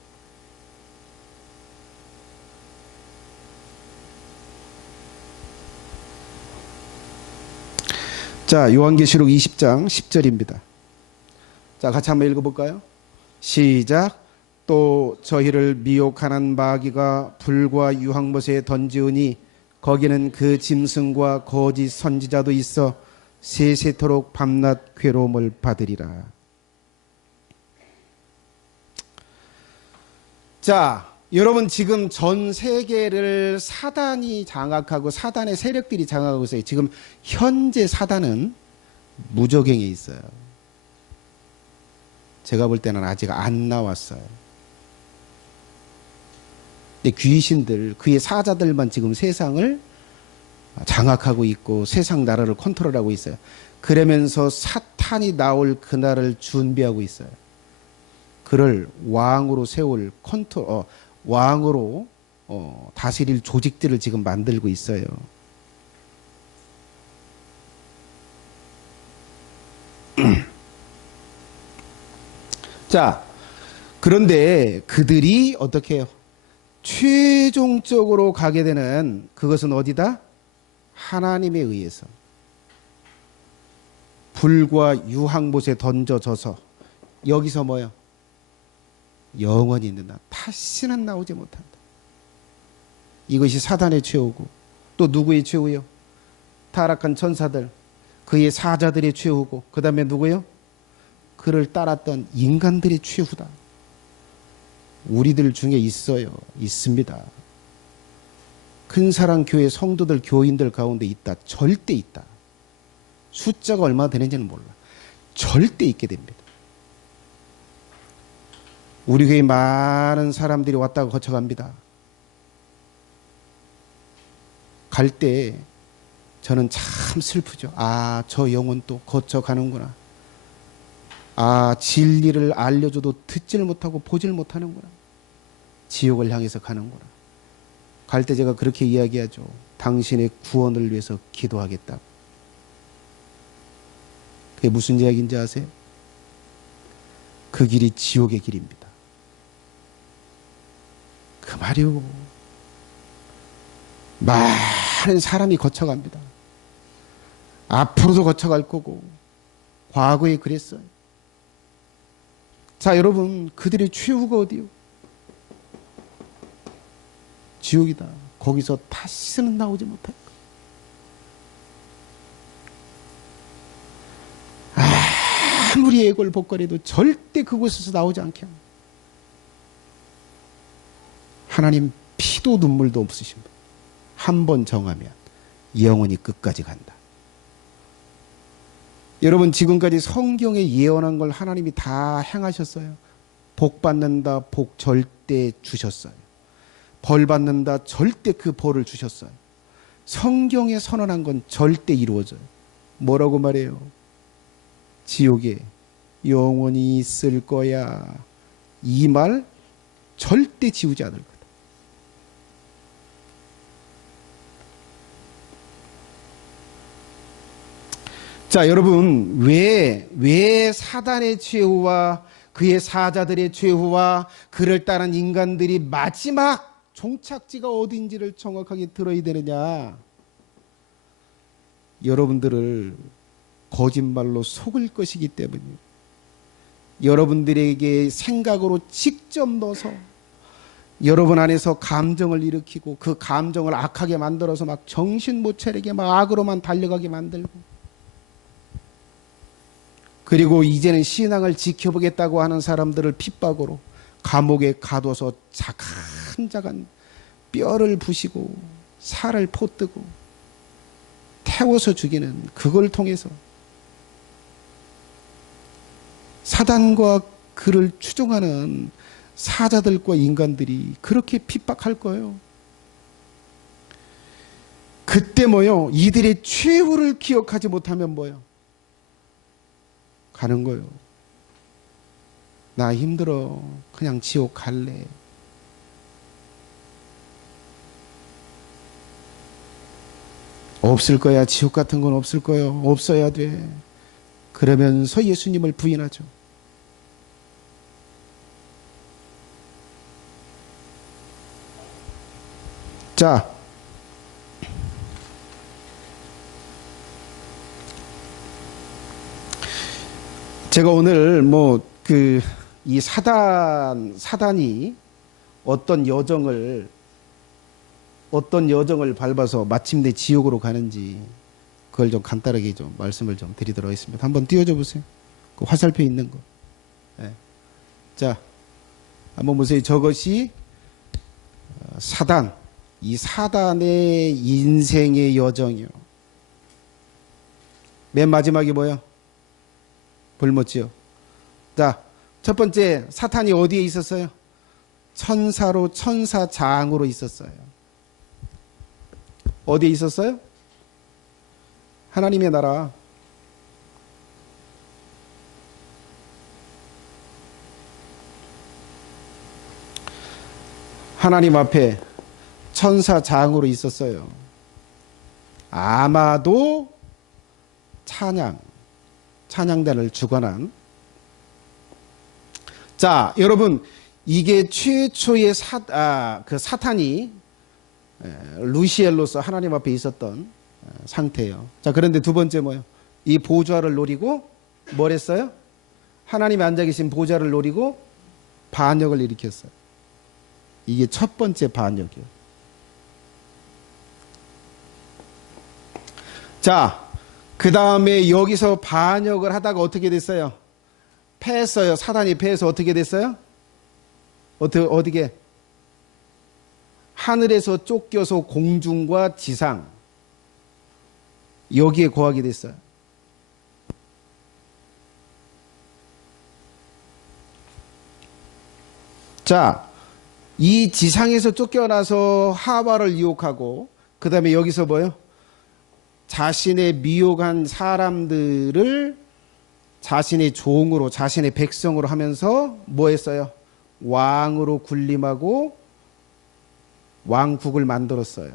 자, 요한계시록 20장 10절입니다. 자, 같이 한번 읽어볼까요? 시작. 또 저희를 미혹하는 마귀가 불과 유황못에 던지우니 거기는 그 짐승과 거짓 선지자도 있어 세세토록 밤낮 괴로움을 받으리라. 자, 여러분, 지금 전 세계를 사단이 장악하고 사단의 세력들이 장악하고 있어요. 지금 현재 사단은 무적행에 있어요. 제가 볼 때는 아직 안 나왔어요. 근데 귀신들, 그의 사자들만 지금 세상을 장악하고 있고 세상 나라를 컨트롤하고 있어요. 그러면서 사탄이 나올 그날을 준비하고 있어요. 그를 왕으로 세울 왕으로 다스릴 조직들을 지금 만들고 있어요. 자, 그런데 그들이 어떻게 해요? 최종적으로 가게 되는 그것은 어디다? 하나님에 의해서 불과 유황못에 던져져서 여기서 뭐요? 영원히 있는 나, 다시는 나오지 못한다. 이것이 사단의 최후고 또 누구의 최후요? 타락한 천사들, 그의 사자들의 최후고 그 다음에 누구요? 그를 따랐던 인간들의 최후다. 우리들 중에 있어요. 있습니다. 큰사랑교회 성도들, 교인들 가운데 있다. 절대 있다. 숫자가 얼마나 되는지는 몰라. 절대 있게 됩니다. 우리 교회 많은 사람들이 왔다가 거쳐갑니다. 갈 때 저는 참 슬프죠. 아, 저 영혼 또 거쳐가는구나. 아, 진리를 알려줘도 듣질 못하고 보질 못하는구나. 지옥을 향해서 가는구나. 갈 때 제가 그렇게 이야기하죠. 당신의 구원을 위해서 기도하겠다고. 그게 무슨 이야기인지 아세요? 그 길이 지옥의 길입니다. 그 말이요. 많은 사람이 거쳐갑니다. 앞으로도 거쳐갈 거고 과거에 그랬어요. 자, 여러분, 그들의 최후가 어디요? 지옥이다. 거기서 다시는 나오지 못할 거야. 해골복걸해도 절대 그곳에서 나오지 않게 합니다. 하나님 피도 눈물도 없으신 분. 한 번 정하면 영원히 끝까지 간다. 여러분, 지금까지 성경에 예언한 걸 하나님이 다 행하셨어요. 복 받는다, 복 절대 주셨어요. 벌 받는다, 절대 그 벌을 주셨어요. 성경에 선언한 건 절대 이루어져요. 뭐라고 말해요? 지옥에 영원히 있을 거야. 이 말 절대 지우지 않을 거다. 자, 여러분, 왜 사단의 최후와 그의 사자들의 최후와 그를 따른 인간들이 마지막 종착지가 어딘지를 정확하게 들어야 되느냐? 여러분들을 거짓말로 속을 것이기 때문이에요. 여러분들에게 생각으로 직접 넣어서 여러분 안에서 감정을 일으키고 그 감정을 악하게 만들어서 막 정신 못 차리게 막 악으로만 달려가게 만들고, 그리고 이제는 신앙을 지켜보겠다고 하는 사람들을 핍박으로 감옥에 가둬서 자간자간 뼈를 부시고 살을 포뜨고 태워서 죽이는, 그걸 통해서 사단과 그를 추종하는 사자들과 인간들이 그렇게 핍박할 거예요. 그때 뭐요? 이들의 최후를 기억하지 못하면 뭐요? 가는 거예요. 나 힘들어. 그냥 지옥 갈래. 없을 거야. 지옥 같은 건 없을 거예요. 없어야 돼. 그러면서 예수님을 부인하죠. 자, 제가 오늘 이 사단이 어떤 여정을 밟아서 마침내 지옥으로 가는지 그걸 좀 간단하게 좀 말씀을 좀 드리도록 하겠습니다. 한번 띄워줘 보세요. 그 화살표 있는 거. 네. 자, 한번 보세요. 저것이 이 사단의 인생의 여정이요. 맨 마지막이 뭐예요? 불못지요. 자, 첫 번째, 사탄이 어디에 있었어요? 천사로, 천사장으로 있었어요. 어디에 있었어요? 하나님의 나라. 하나님 앞에 천사장으로 있었어요. 아마도 찬양단을 주관한. 자, 여러분, 이게 최초의 사탄이 루시엘로서 하나님 앞에 있었던 상태예요. 자, 그런데 두 번째 뭐예요? 이 보좌를 노리고 뭘 했어요? 하나님이 앉아 계신 보좌를 노리고 반역을 일으켰어요. 이게 첫 번째 반역이에요. 자, 그 다음에 여기서 반역을 하다가 어떻게 됐어요? 패했어요. 사단이 패해서 어떻게 됐어요? 어떻게? 하늘에서 쫓겨서 공중과 지상, 여기에 거하게 됐어요. 자, 이 지상에서 쫓겨나서 하와를 유혹하고, 그 다음에 여기서 뭐예요? 자신의 미혹한 사람들을 자신의 종으로, 자신의 백성으로 하면서 뭐 했어요? 왕으로 군림하고 왕국을 만들었어요.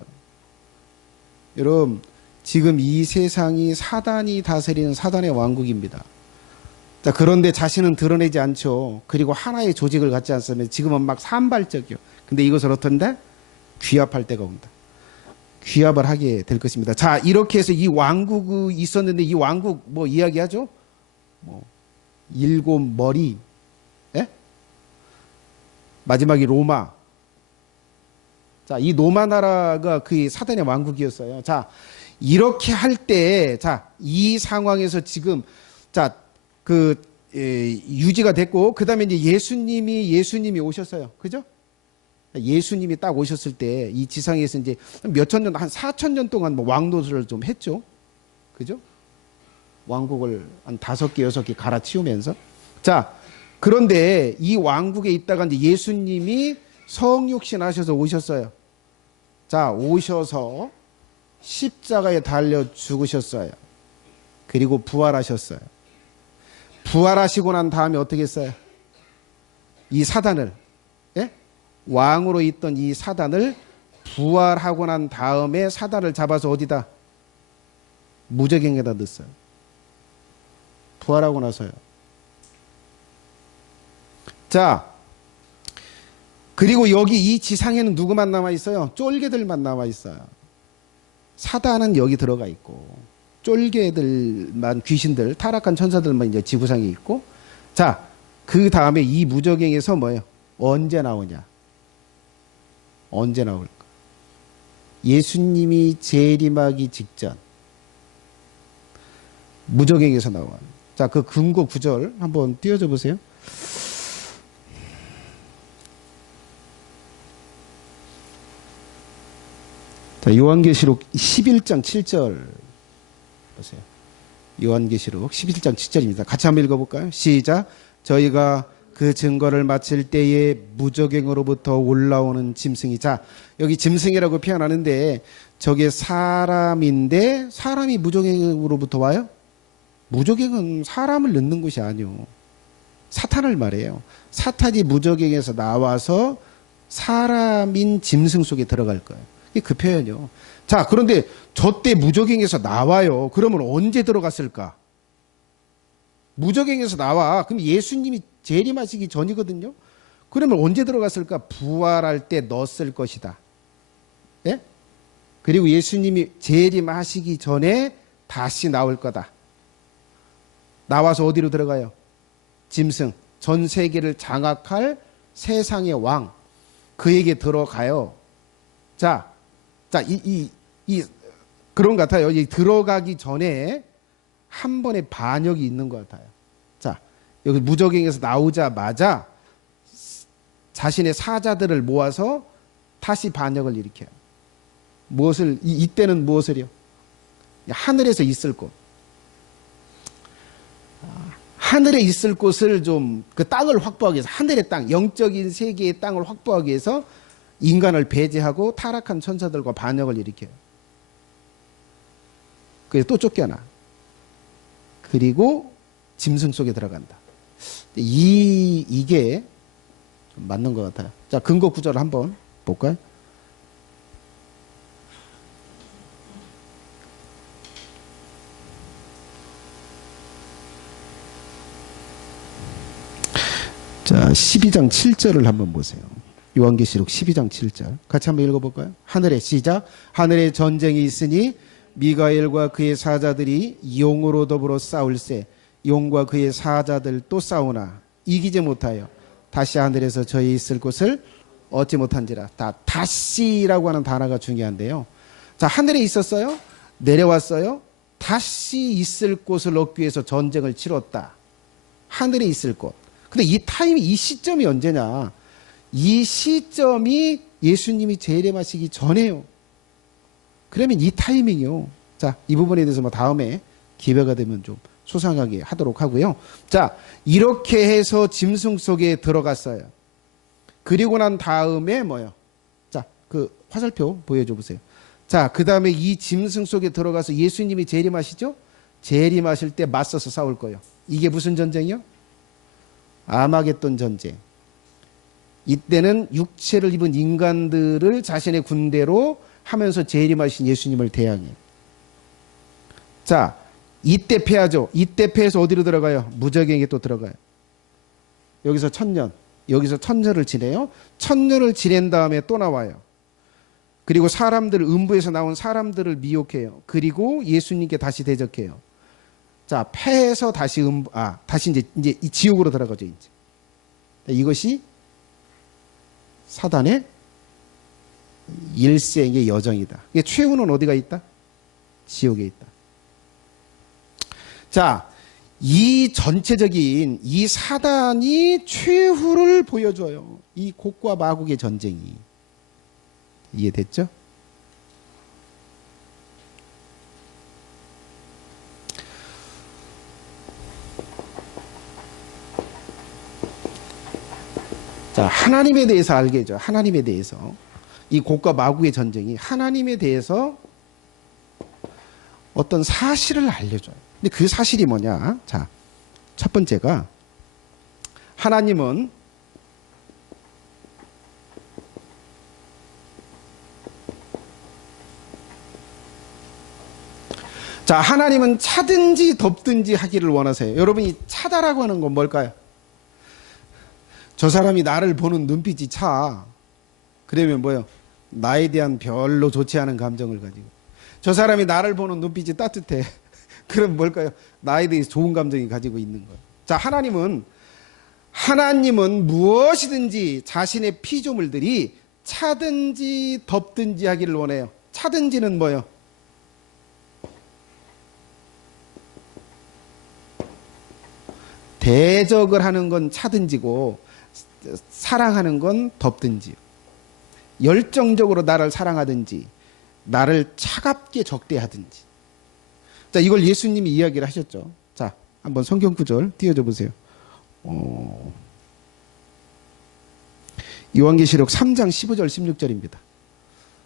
여러분, 지금 이 세상이 사단이 다스리는 사단의 왕국입니다. 자, 그런데 자신은 드러내지 않죠. 그리고 하나의 조직을 갖지 않으면 지금은 막 산발적이요. 근데 이것을 어떤데? 귀합할 때가 온다. 귀합을 하게 될 것입니다. 자, 이렇게 해서 이 왕국이 있었는데, 이 왕국 뭐 이야기하죠? 일곱 머리, 예? 마지막이 로마. 자, 이 로마 나라가 그 사단의 왕국이었어요. 자, 이렇게 할 때, 자, 이 상황에서 지금, 자, 유지가 됐고, 그 다음에 이제 예수님이 오셨어요. 그죠? 예수님이 딱 오셨을 때 이 지상에서 이제 몇천 년, 한 4천 년 동안 뭐 왕노릇을 좀 했죠. 그죠? 왕국을 한 5개, 6개 갈아치우면서. 자, 그런데 이 왕국에 있다가 이제 예수님이 성육신 하셔서 오셨어요. 자, 오셔서 십자가에 달려 죽으셨어요. 그리고 부활하셨어요. 부활하시고 난 다음에 어떻게 했어요? 이 사단을, 예? 왕으로 있던 이 사단을 부활하고 난 다음에 사단을 잡아서 어디다? 무저갱에다 넣었어요. 부활하고 나서요. 자, 그리고 여기 이 지상에는 누구만 남아 있어요? 쫄개들만 남아 있어요. 사단은 여기 들어가 있고, 쫄개들만, 귀신들, 타락한 천사들만 이제 지구상에 있고, 자, 그 다음에 이 무저갱에서 뭐예요? 언제 나오냐? 언제 나올까? 예수님이 재림하기 직전 무저갱에서 나와요. 자, 그 근거 구절 한번 띄워줘 보세요. 자, 요한계시록 11장 7절 보세요. 요한계시록 11장 7절입니다. 같이 한번 읽어볼까요? 시작. 저희가 그 증거를 마칠 때에 무저갱으로부터 올라오는 짐승이. 자, 여기 짐승이라고 표현하는데 저게 사람인데 사람이 무저갱으로부터 와요? 무저갱은 사람을 넣는 곳이 아니요. 사탄을 말해요. 사탄이 무저갱에서 나와서 사람인 짐승 속에 들어갈 거예요. 이게 그 표현이요. 자, 그런데 저때 무저갱에서 나와요. 그러면 언제 들어갔을까? 무저갱에서 나와. 그럼 예수님이 재림하시기 전이거든요. 그러면 언제 들어갔을까? 부활할 때 넣었을 것이다. 예? 그리고 예수님이 재림하시기 전에 다시 나올 거다. 나와서 어디로 들어가요? 짐승, 전 세계를 장악할 세상의 왕, 그에게 들어가요. 자, 그런 것 같아요. 이 들어가기 전에 한 번의 반역이 있는 것 같아요. 자, 여기 무저갱에서 나오자마자 자신의 사자들을 모아서 다시 반역을 일으켜요. 무엇을, 이때는 무엇을요? 하늘에서 있을 곳. 하늘에 있을 곳을 좀, 그 땅을 확보하기 위해서, 하늘의 땅, 영적인 세계의 땅을 확보하기 위해서 인간을 배제하고 타락한 천사들과 반역을 일으켜요. 그래서 또 쫓겨나. 그리고 짐승 속에 들어간다. 이게 좀 맞는 것 같아요. 자, 근거 구절 한번 볼까요? 자, 12장 7절을 한번 보세요. 요한계시록 12장 7절. 같이 한번 읽어볼까요? 하늘에, 시작. 하늘에 전쟁이 있으니 미가엘과 그의 사자들이 용으로 더불어 싸울세. 용과 그의 사자들 또 싸우나 이기지 못하여 다시 하늘에서 저희 있을 곳을 얻지 못한지라. 다시라고 하는 단어가 중요한데요. 자, 하늘에 있었어요. 내려왔어요. 다시 있을 곳을 얻기 위해서 전쟁을 치렀다. 하늘에 있을 곳. 근데 이 타임이, 이 시점이 언제냐? 이 시점이 예수님이 재림하시기 전에요. 그러면 이 타이밍이요. 자, 이 부분에 대해서 뭐 다음에 기회가 되면 좀 소상하게 하도록 하고요. 자, 이렇게 해서 짐승 속에 들어갔어요. 그리고 난 다음에 뭐요? 자, 그 화살표 보여줘 보세요. 자, 그 다음에 이 짐승 속에 들어가서 예수님이 재림하시죠? 재림하실 때 맞서서 싸울 거예요. 이게 무슨 전쟁이요? 아마겟돈 전쟁. 이때는 육체를 입은 인간들을 자신의 군대로 하면서 재림하신 예수님을 대항해. 자, 이때 패하죠. 이때 패해서 어디로 들어가요? 무저갱에 또 들어가요. 여기서 1000년, 여기서 1000년을 지내요. 1000년을 지낸 다음에 또 나와요. 그리고 사람들, 음부에서 나온 사람들을 미혹해요. 그리고 예수님께 다시 대적해요. 자, 패해서 다시 다시 이제 이 지옥으로 들어가죠. 이제 이것이 사단의 일생의 여정이다. 최후는 어디가 있다? 지옥에 있다. 자, 이 전체적인 이 사단이 최후를 보여줘요. 이 곡과 마곡의 전쟁이. 이해됐죠? 자, 하나님에 대해서 알겠죠? 하나님에 대해서. 이 곡과 마곡의 전쟁이 하나님에 대해서 어떤 사실을 알려줘요. 근데 그 사실이 뭐냐? 자, 첫 번째가 하나님은 하나님은 차든지 덥든지 하기를 원하세요. 여러분이 차다라고 하는 건 뭘까요? 저 사람이 나를 보는 눈빛이 차. 그러면 뭐요? 나에 대한 별로 좋지 않은 감정을 가지고. 저 사람이 나를 보는 눈빛이 따뜻해. 그럼 뭘까요? 나에 대해서 좋은 감정이 가지고 있는 거예요. 자, 하나님은 무엇이든지 자신의 피조물들이 차든지 덥든지 하기를 원해요. 차든지는 뭐예요? 대적을 하는 건 차든지고 사랑하는 건 덥든지. 열정적으로 나를 사랑하든지 나를 차갑게 적대하든지. 자, 이걸 예수님이 이야기를 하셨죠. 자, 한번 성경 구절 띄워줘 보세요. 요한계시록 3장 15절 16절입니다.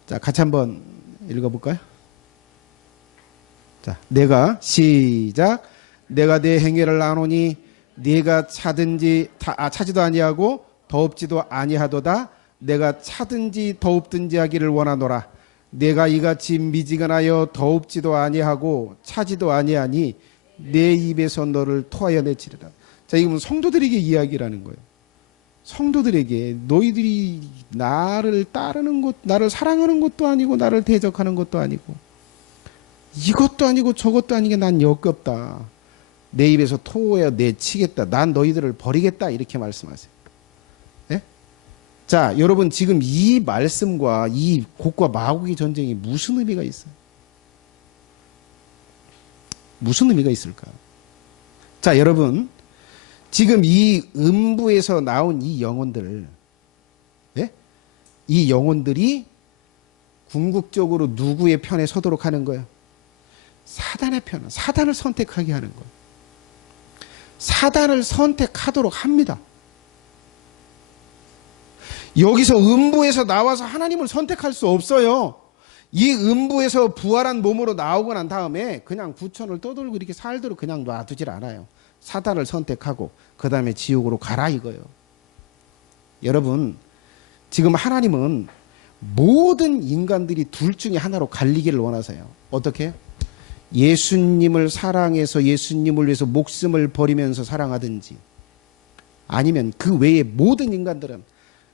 자, 같이 한번 읽어볼까요? 자, 내가 시작. 내가 내 행위를 아노니 네가 차지도 아니하고 더웁지도 아니하도다. 내가 차든지 더웁든지 하기를 원하노라. 내가 이같이 미지근하여 더웁지도 아니하고 차지도 아니하니 내 입에서 너를 토하여 내치리라. 자, 이건 성도들에게 이야기라는 거예요. 성도들에게 너희들이 나를 따르는 것, 나를 사랑하는 것도 아니고 나를 대적하는 것도 아니고 이것도 아니고 저것도 아니게 난 역겹다. 내 입에서 토하여 내치겠다. 난 너희들을 버리겠다. 이렇게 말씀하세요. 네? 자, 여러분 지금 이 말씀과 이 곡과 마곡의 전쟁이 무슨 의미가 있어요? 무슨 의미가 있을까요? 자, 여러분 지금 이 음부에서 나온 이 영혼들, 네? 이 영혼들이 궁극적으로 누구의 편에 서도록 하는 거예요? 사단의 편, 사단을 선택하게 하는 거예요. 사단을 선택하도록 합니다. 여기서 음부에서 나와서 하나님을 선택할 수 없어요. 이 음부에서 부활한 몸으로 나오고 난 다음에 그냥 부천을 떠돌고 이렇게 살도록 그냥 놔두질 않아요. 사단을 선택하고 그 다음에 지옥으로 가라 이거예요. 여러분 지금 하나님은 모든 인간들이 둘 중에 하나로 갈리기를 원하세요. 어떻게? 예수님을 사랑해서 예수님을 위해서 목숨을 버리면서 사랑하든지 아니면 그 외의 모든 인간들은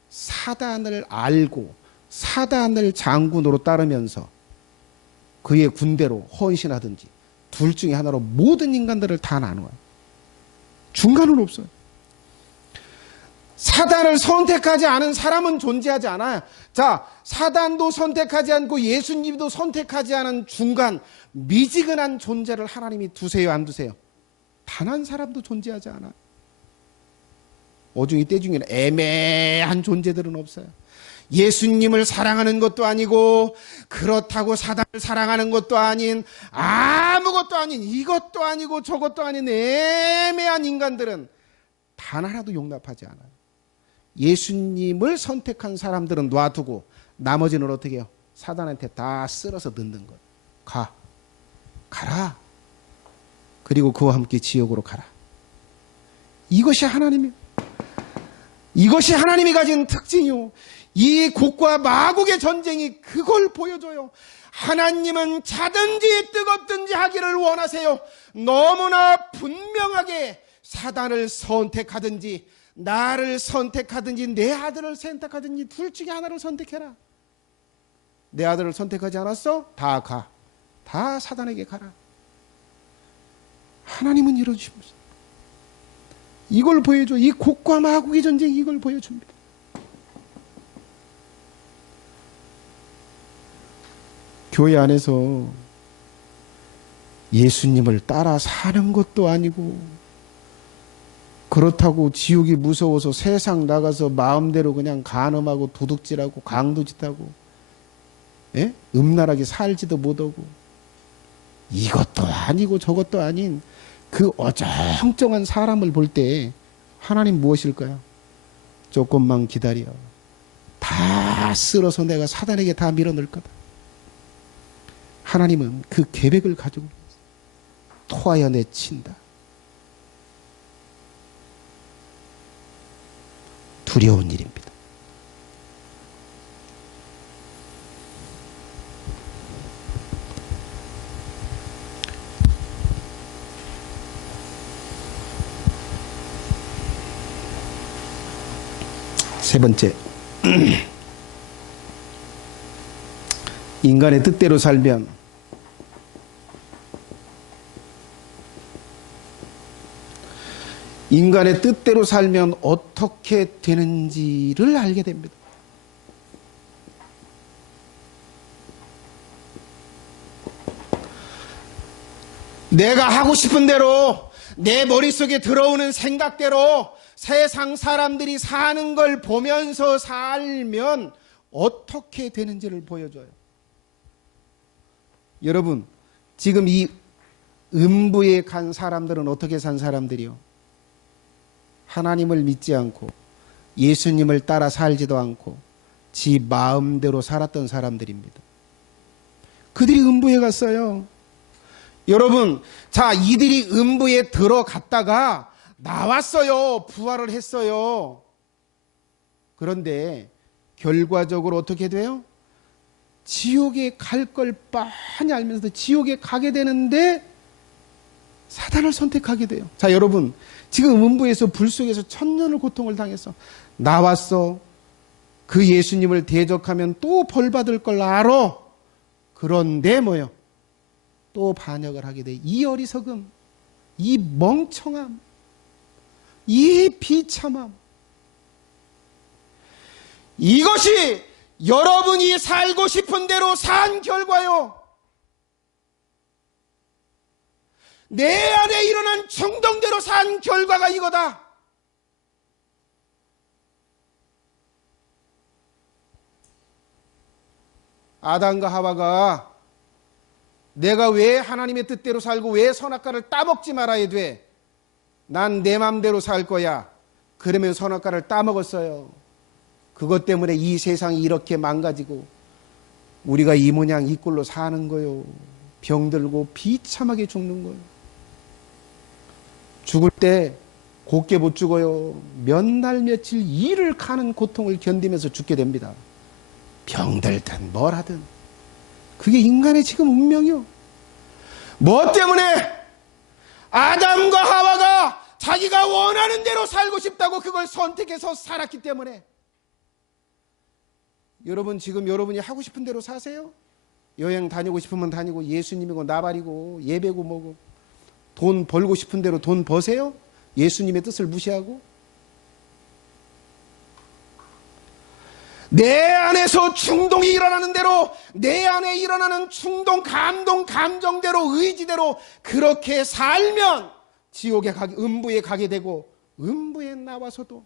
사단을 알고 사단을 장군으로 따르면서 그의 군대로 헌신하든지 둘 중에 하나로 모든 인간들을 다 나눠요. 중간은 없어요. 사단을 선택하지 않은 사람은 존재하지 않아요. 자, 사단도 선택하지 않고 예수님도 선택하지 않은 중간 미지근한 존재를 하나님이 두세요, 안 두세요? 단 한 사람도 존재하지 않아요. 어중이 때중에는 애매한 존재들은 없어요. 예수님을 사랑하는 것도 아니고 그렇다고 사단을 사랑하는 것도 아닌 아무것도 아닌 이것도 아니고 저것도 아닌 애매한 인간들은 단 하나도 용납하지 않아요. 예수님을 선택한 사람들은 놔두고 나머지는 어떻게 해요? 사단한테 다 쓸어서 넣는 거예요. 가라. 그리고 그와 함께 지옥으로 가라. 이것이 하나님이에요. 이것이 하나님이 가진 특징이요. 이 곡과 마곡의 전쟁이 그걸 보여줘요. 하나님은 차든지 뜨겁든지 하기를 원하세요. 너무나 분명하게 사단을 선택하든지 나를 선택하든지 내 아들을 선택하든지 둘 중에 하나를 선택해라. 내 아들을 선택하지 않았어? 다 가. 다 사단에게 가라. 하나님은 이루어주십니다. 이걸 보여줘. 이 곡과 마곡의 전쟁이 이걸 보여줍니다. 교회 안에서 예수님을 따라 사는 것도 아니고, 그렇다고 지옥이 무서워서 세상 나가서 마음대로 그냥 간음하고 도둑질하고 강도짓하고, 예? 음란하게 살지도 못하고, 이것도 아니고 저것도 아닌 그 어정쩡한 사람을 볼 때 하나님 무엇일까요? 조금만 기다려. 다 쓸어서 내가 사단에게 다 밀어넣을 거다. 하나님은 그 계획을 가지고 토하여 내친다. 두려운 일입니다. 세 번째, 인간의 뜻대로 살면 어떻게 되는지를 알게 됩니다. 내가 하고 싶은 대로 내 머릿속에 들어오는 생각대로 세상 사람들이 사는 걸 보면서 살면 어떻게 되는지를 보여줘요. 여러분, 지금 이 음부에 간 사람들은 어떻게 산 사람들이요? 하나님을 믿지 않고 예수님을 따라 살지도 않고 지 마음대로 살았던 사람들입니다. 그들이 음부에 갔어요. 여러분, 자, 이들이 음부에 들어갔다가 나왔어요. 부활을 했어요. 그런데 결과적으로 어떻게 돼요? 지옥에 갈 걸 뻔히 알면서도 지옥에 가게 되는데 사단을 선택하게 돼요. 자, 여러분, 지금 음부에서 불 속에서 천년을 고통을 당했어. 나왔어. 그 예수님을 대적하면 또 벌 받을 걸 알아. 그런데 뭐요? 또 반역을 하게 돼. 이 어리석음, 이 멍청함, 이 비참함. 이것이 여러분이 살고 싶은 대로 산 결과요. 내 안에 일어난 충동대로 산 결과가 이거다. 아담과 하와가 내가 왜 하나님의 뜻대로 살고 왜 선악과를 따먹지 말아야 돼? 난 내 맘대로 살 거야. 그러면 선악과를 따먹었어요. 그것 때문에 이 세상이 이렇게 망가지고 우리가 이 모양 이 꼴로 사는 거요. 병들고 비참하게 죽는 거요. 죽을 때 곱게 못 죽어요. 몇 날 며칠 일을 가는 고통을 견디면서 죽게 됩니다. 병들든 뭘 하든. 그게 인간의 지금 운명이요. 뭐 때문에? 아담과 하와가 자기가 원하는 대로 살고 싶다고 그걸 선택해서 살았기 때문에. 여러분, 지금 여러분이 하고 싶은 대로 사세요? 여행 다니고 싶으면 다니고 예수님이고 나발이고 예배고 뭐고 돈 벌고 싶은 대로 돈 버세요? 예수님의 뜻을 무시하고? 내 안에서 충동이 일어나는 대로 내 안에 일어나는 충동, 감동, 감정대로 의지대로 그렇게 살면 지옥에 음부에 가게 되고 음부에 나와서도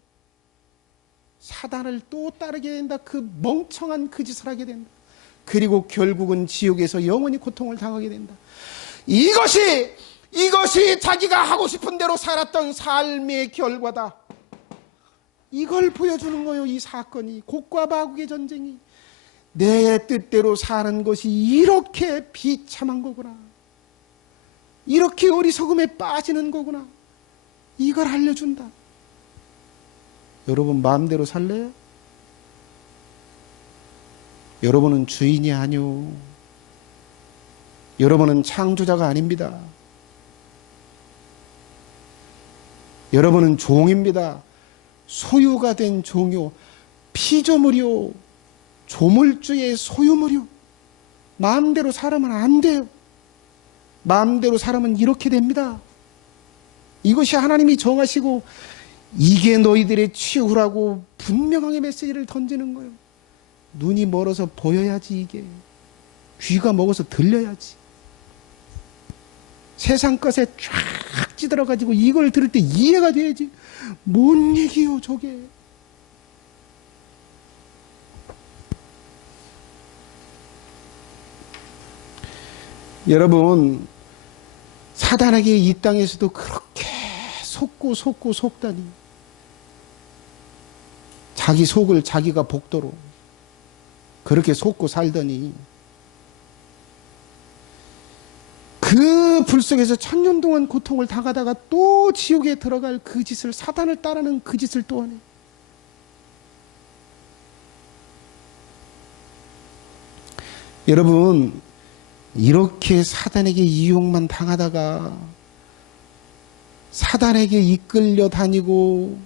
사단을 또 따르게 된다. 그 멍청한 그 짓을 하게 된다. 그리고 결국은 지옥에서 영원히 고통을 당하게 된다. 이것이 자기가 하고 싶은 대로 살았던 삶의 결과다. 이걸 보여주는 거예요. 이 사건이, 곡과 마곡의 전쟁이. 내 뜻대로 사는 것이 이렇게 비참한 거구나. 이렇게 어리석음에 빠지는 거구나. 이걸 알려준다. 여러분 마음대로 살래요? 여러분은 주인이 아니오. 여러분은 창조자가 아닙니다. 여러분은 종입니다. 소유가 된 종요, 피조물이요, 조물주의 소유물이요. 마음대로 살면 안 돼요. 마음대로 살면 이렇게 됩니다. 이것이 하나님이 정하시고 이게 너희들의 치유라고 분명하게 메시지를 던지는 거예요. 눈이 멀어서 보여야지. 이게 귀가 먹어서 들려야지. 세상 것에 쫙 찌들어가지고 이걸 들을 때 이해가 돼야지. 뭔 얘기요 저게. 여러분, 사단에게 이 땅에서도 그렇게 속고 속다니. 자기 속을 자기가 복도로 그렇게 속고 살더니 그 불 속에서 천년 동안 고통을 당하다가 또 지옥에 들어갈 그 짓을, 사단을 따르는 그 짓을 또 하네. 여러분, 이렇게 사단에게 이용만 당하다가 사단에게 이끌려 다니고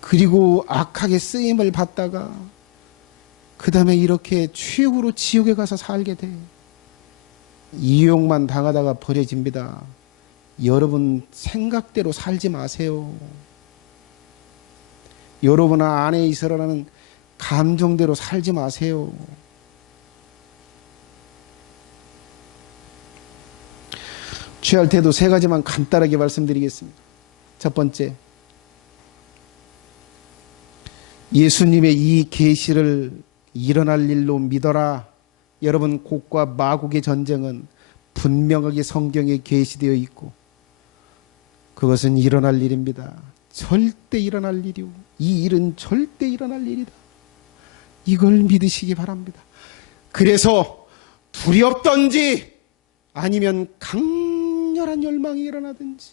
그리고 악하게 쓰임을 받다가 그 다음에 이렇게 최후로 지옥에 가서 살게 돼. 이용만 당하다가 버려집니다. 여러분 생각대로 살지 마세요. 여러분 안에 있으라는 감정대로 살지 마세요. 취할 때도 세 가지만 간단하게 말씀드리겠습니다. 첫 번째, 예수님의 이 계시를 일어날 일로 믿어라. 여러분, 곡과 마곡의 전쟁은 분명하게 성경에 계시되어 있고 그것은 일어날 일입니다. 절대 일어날 일이오. 이 일은 절대 일어날 일이다. 이걸 믿으시기 바랍니다. 그래서 두렵던지 아니면 강렬한 열망이 일어나든지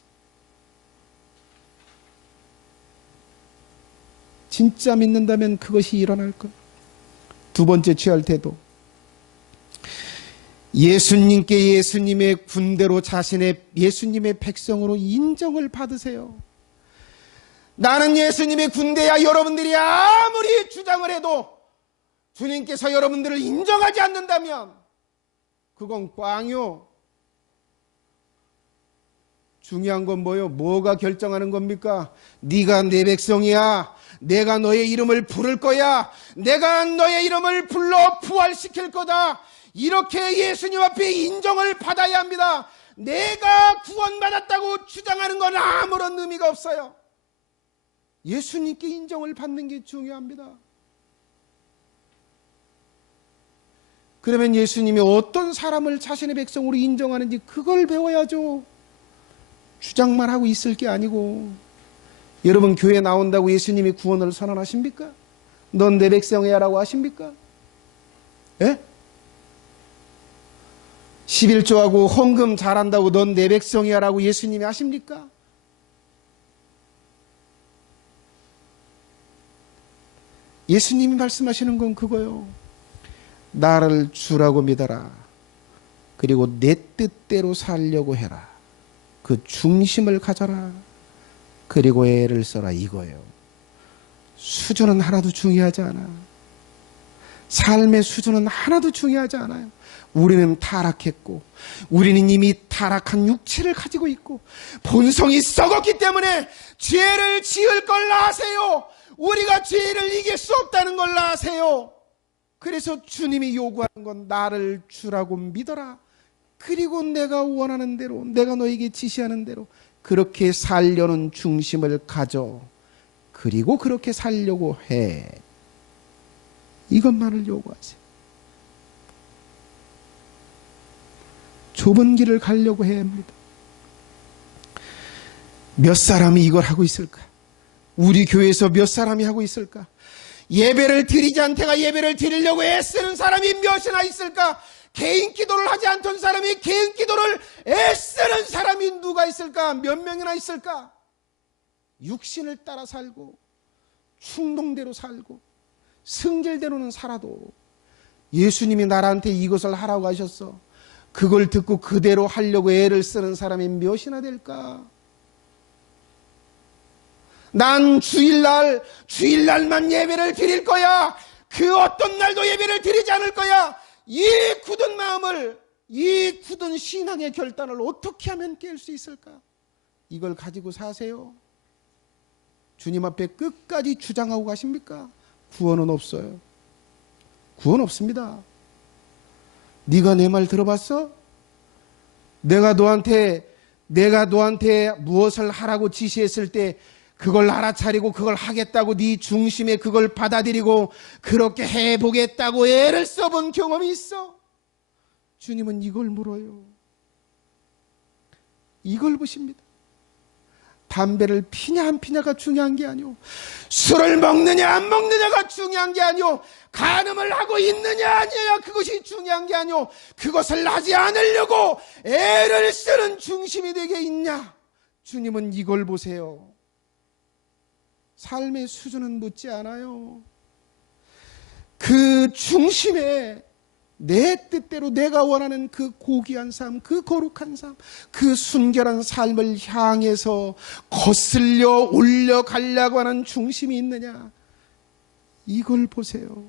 진짜 믿는다면 그것이 일어날 것. 두 번째, 취할 때도 예수님께 예수님의 군대로 자신의 예수님의 백성으로 인정을 받으세요. 나는 예수님의 군대야. 여러분들이 아무리 주장을 해도 주님께서 여러분들을 인정하지 않는다면 그건 꽝이요. 중요한 건 뭐요? 뭐가 결정하는 겁니까? 네가 내 백성이야. 내가 너의 이름을 부를 거야. 내가 너의 이름을 불러 부활시킬 거다. 이렇게 예수님 앞에 인정을 받아야 합니다. 내가 구원받았다고 주장하는 건 아무런 의미가 없어요. 예수님께 인정을 받는 게 중요합니다. 그러면 예수님이 어떤 사람을 자신의 백성으로 인정하는지 그걸 배워야죠. 주장만 하고 있을 게 아니고. 여러분, 교회 나온다고 예수님이 구원을 선언하십니까? 넌 내 백성이야 라고 하십니까? 예? 11조하고 헌금 잘한다고 넌 내 백성이야 라고 예수님이 하십니까? 예수님이 말씀하시는 건 그거요. 나를 주라고 믿어라. 그리고 내 뜻대로 살려고 해라. 그 중심을 가져라. 그리고 애를 써라, 이거예요. 수준은 하나도 중요하지 않아. 삶의 수준은 하나도 중요하지 않아요. 우리는 타락했고 우리는 이미 타락한 육체를 가지고 있고 본성이 썩었기 때문에 죄를 지을 걸 아세요. 우리가 죄를 이길 수 없다는 걸 아세요. 그래서 주님이 요구하는 건 나를 주라고 믿어라. 그리고 내가 원하는 대로, 내가 너에게 지시하는 대로 그렇게 살려는 중심을 가져. 그리고 그렇게 살려고 해. 이것만을 요구하세요. 좁은 길을 가려고 해야 합니다. 몇 사람이 이걸 하고 있을까? 우리 교회에서 몇 사람이 하고 있을까? 예배를 드리지 않다가 예배를 드리려고 애쓰는 사람이 몇이나 있을까? 개인 기도를 하지 않던 사람이 개인 기도를 애쓰는 사람이 누가 있을까? 몇 명이나 있을까? 육신을 따라 살고 충동대로 살고 승질대로는 살아도 예수님이 나한테 이것을 하라고 하셨어. 그걸 듣고 그대로 하려고 애를 쓰는 사람이 몇이나 될까? 난 주일날만 예배를 드릴 거야. 그 어떤 날도 예배를 드리지 않을 거야. 이 굳은 마음을, 이 굳은 신앙의 결단을 어떻게 하면 깰 수 있을까? 이걸 가지고 사세요. 주님 앞에 끝까지 주장하고 가십니까? 구원은 없어요. 구원 없습니다. 네가 내 말 들어봤어? 내가 너한테 무엇을 하라고 지시했을 때 그걸 알아차리고 그걸 하겠다고 네 중심에 그걸 받아들이고 그렇게 해보겠다고 애를 써본 경험이 있어? 주님은 이걸 물어요. 이걸 보십니다. 담배를 피냐 안 피냐가 중요한 게 아니오. 술을 먹느냐 안 먹느냐가 중요한 게 아니오. 간음을 하고 있느냐 아니냐 그것이 중요한 게 아니오. 그것을 하지 않으려고 애를 쓰는 중심이 되게 있냐. 주님은 이걸 보세요. 삶의 수준은 묻지 않아요. 그 중심에 내 뜻대로 내가 원하는 그 고귀한 삶, 그 거룩한 삶, 그 순결한 삶을 향해서 거슬려 올려가려고 하는 중심이 있느냐. 이걸 보세요.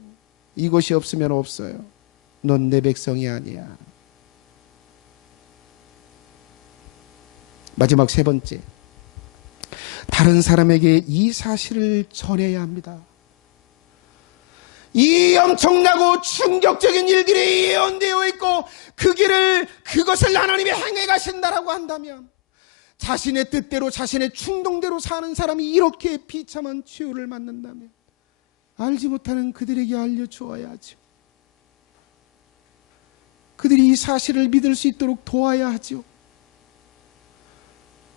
이것이 없으면 없어요. 넌 내 백성이 아니야. 마지막 세 번째. 다른 사람에게 이 사실을 전해야 합니다. 이 엄청나고 충격적인 일들이 예언되어 있고 그것을 하나님이 행해 가신다라고 한다면 자신의 뜻대로 자신의 충동대로 사는 사람이 이렇게 비참한 치유를 받는다면 알지 못하는 그들에게 알려주어야 하죠. 그들이 이 사실을 믿을 수 있도록 도와야 하죠.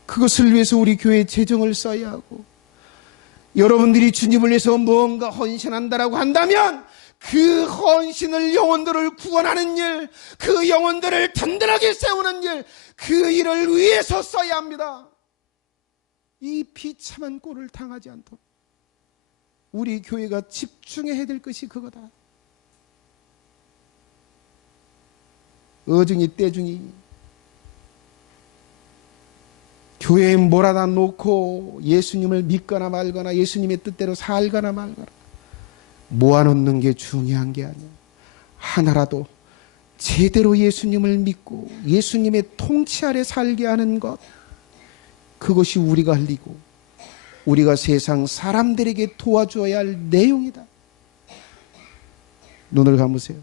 그것을 위해서 우리 교회에 재정을 써야 하고 여러분들이 주님을 위해서 무언가 헌신한다라고 한다면 그 헌신을 영혼들을 구원하는 일, 그 영혼들을 든든하게 세우는 일, 그 일을 위해서 써야 합니다. 이 비참한 꼴을 당하지 않도록 우리 교회가 집중해야 될 것이 그거다. 어중이 떼중이 교회에 몰아다 놓고 예수님을 믿거나 말거나 예수님의 뜻대로 살거나 말거나 모아놓는 게 중요한 게 아니야. 하나라도 제대로 예수님을 믿고 예수님의 통치 아래 살게 하는 것, 그것이 우리가 할 일이고 우리가 세상 사람들에게 도와줘야 할 내용이다. 눈을 감으세요.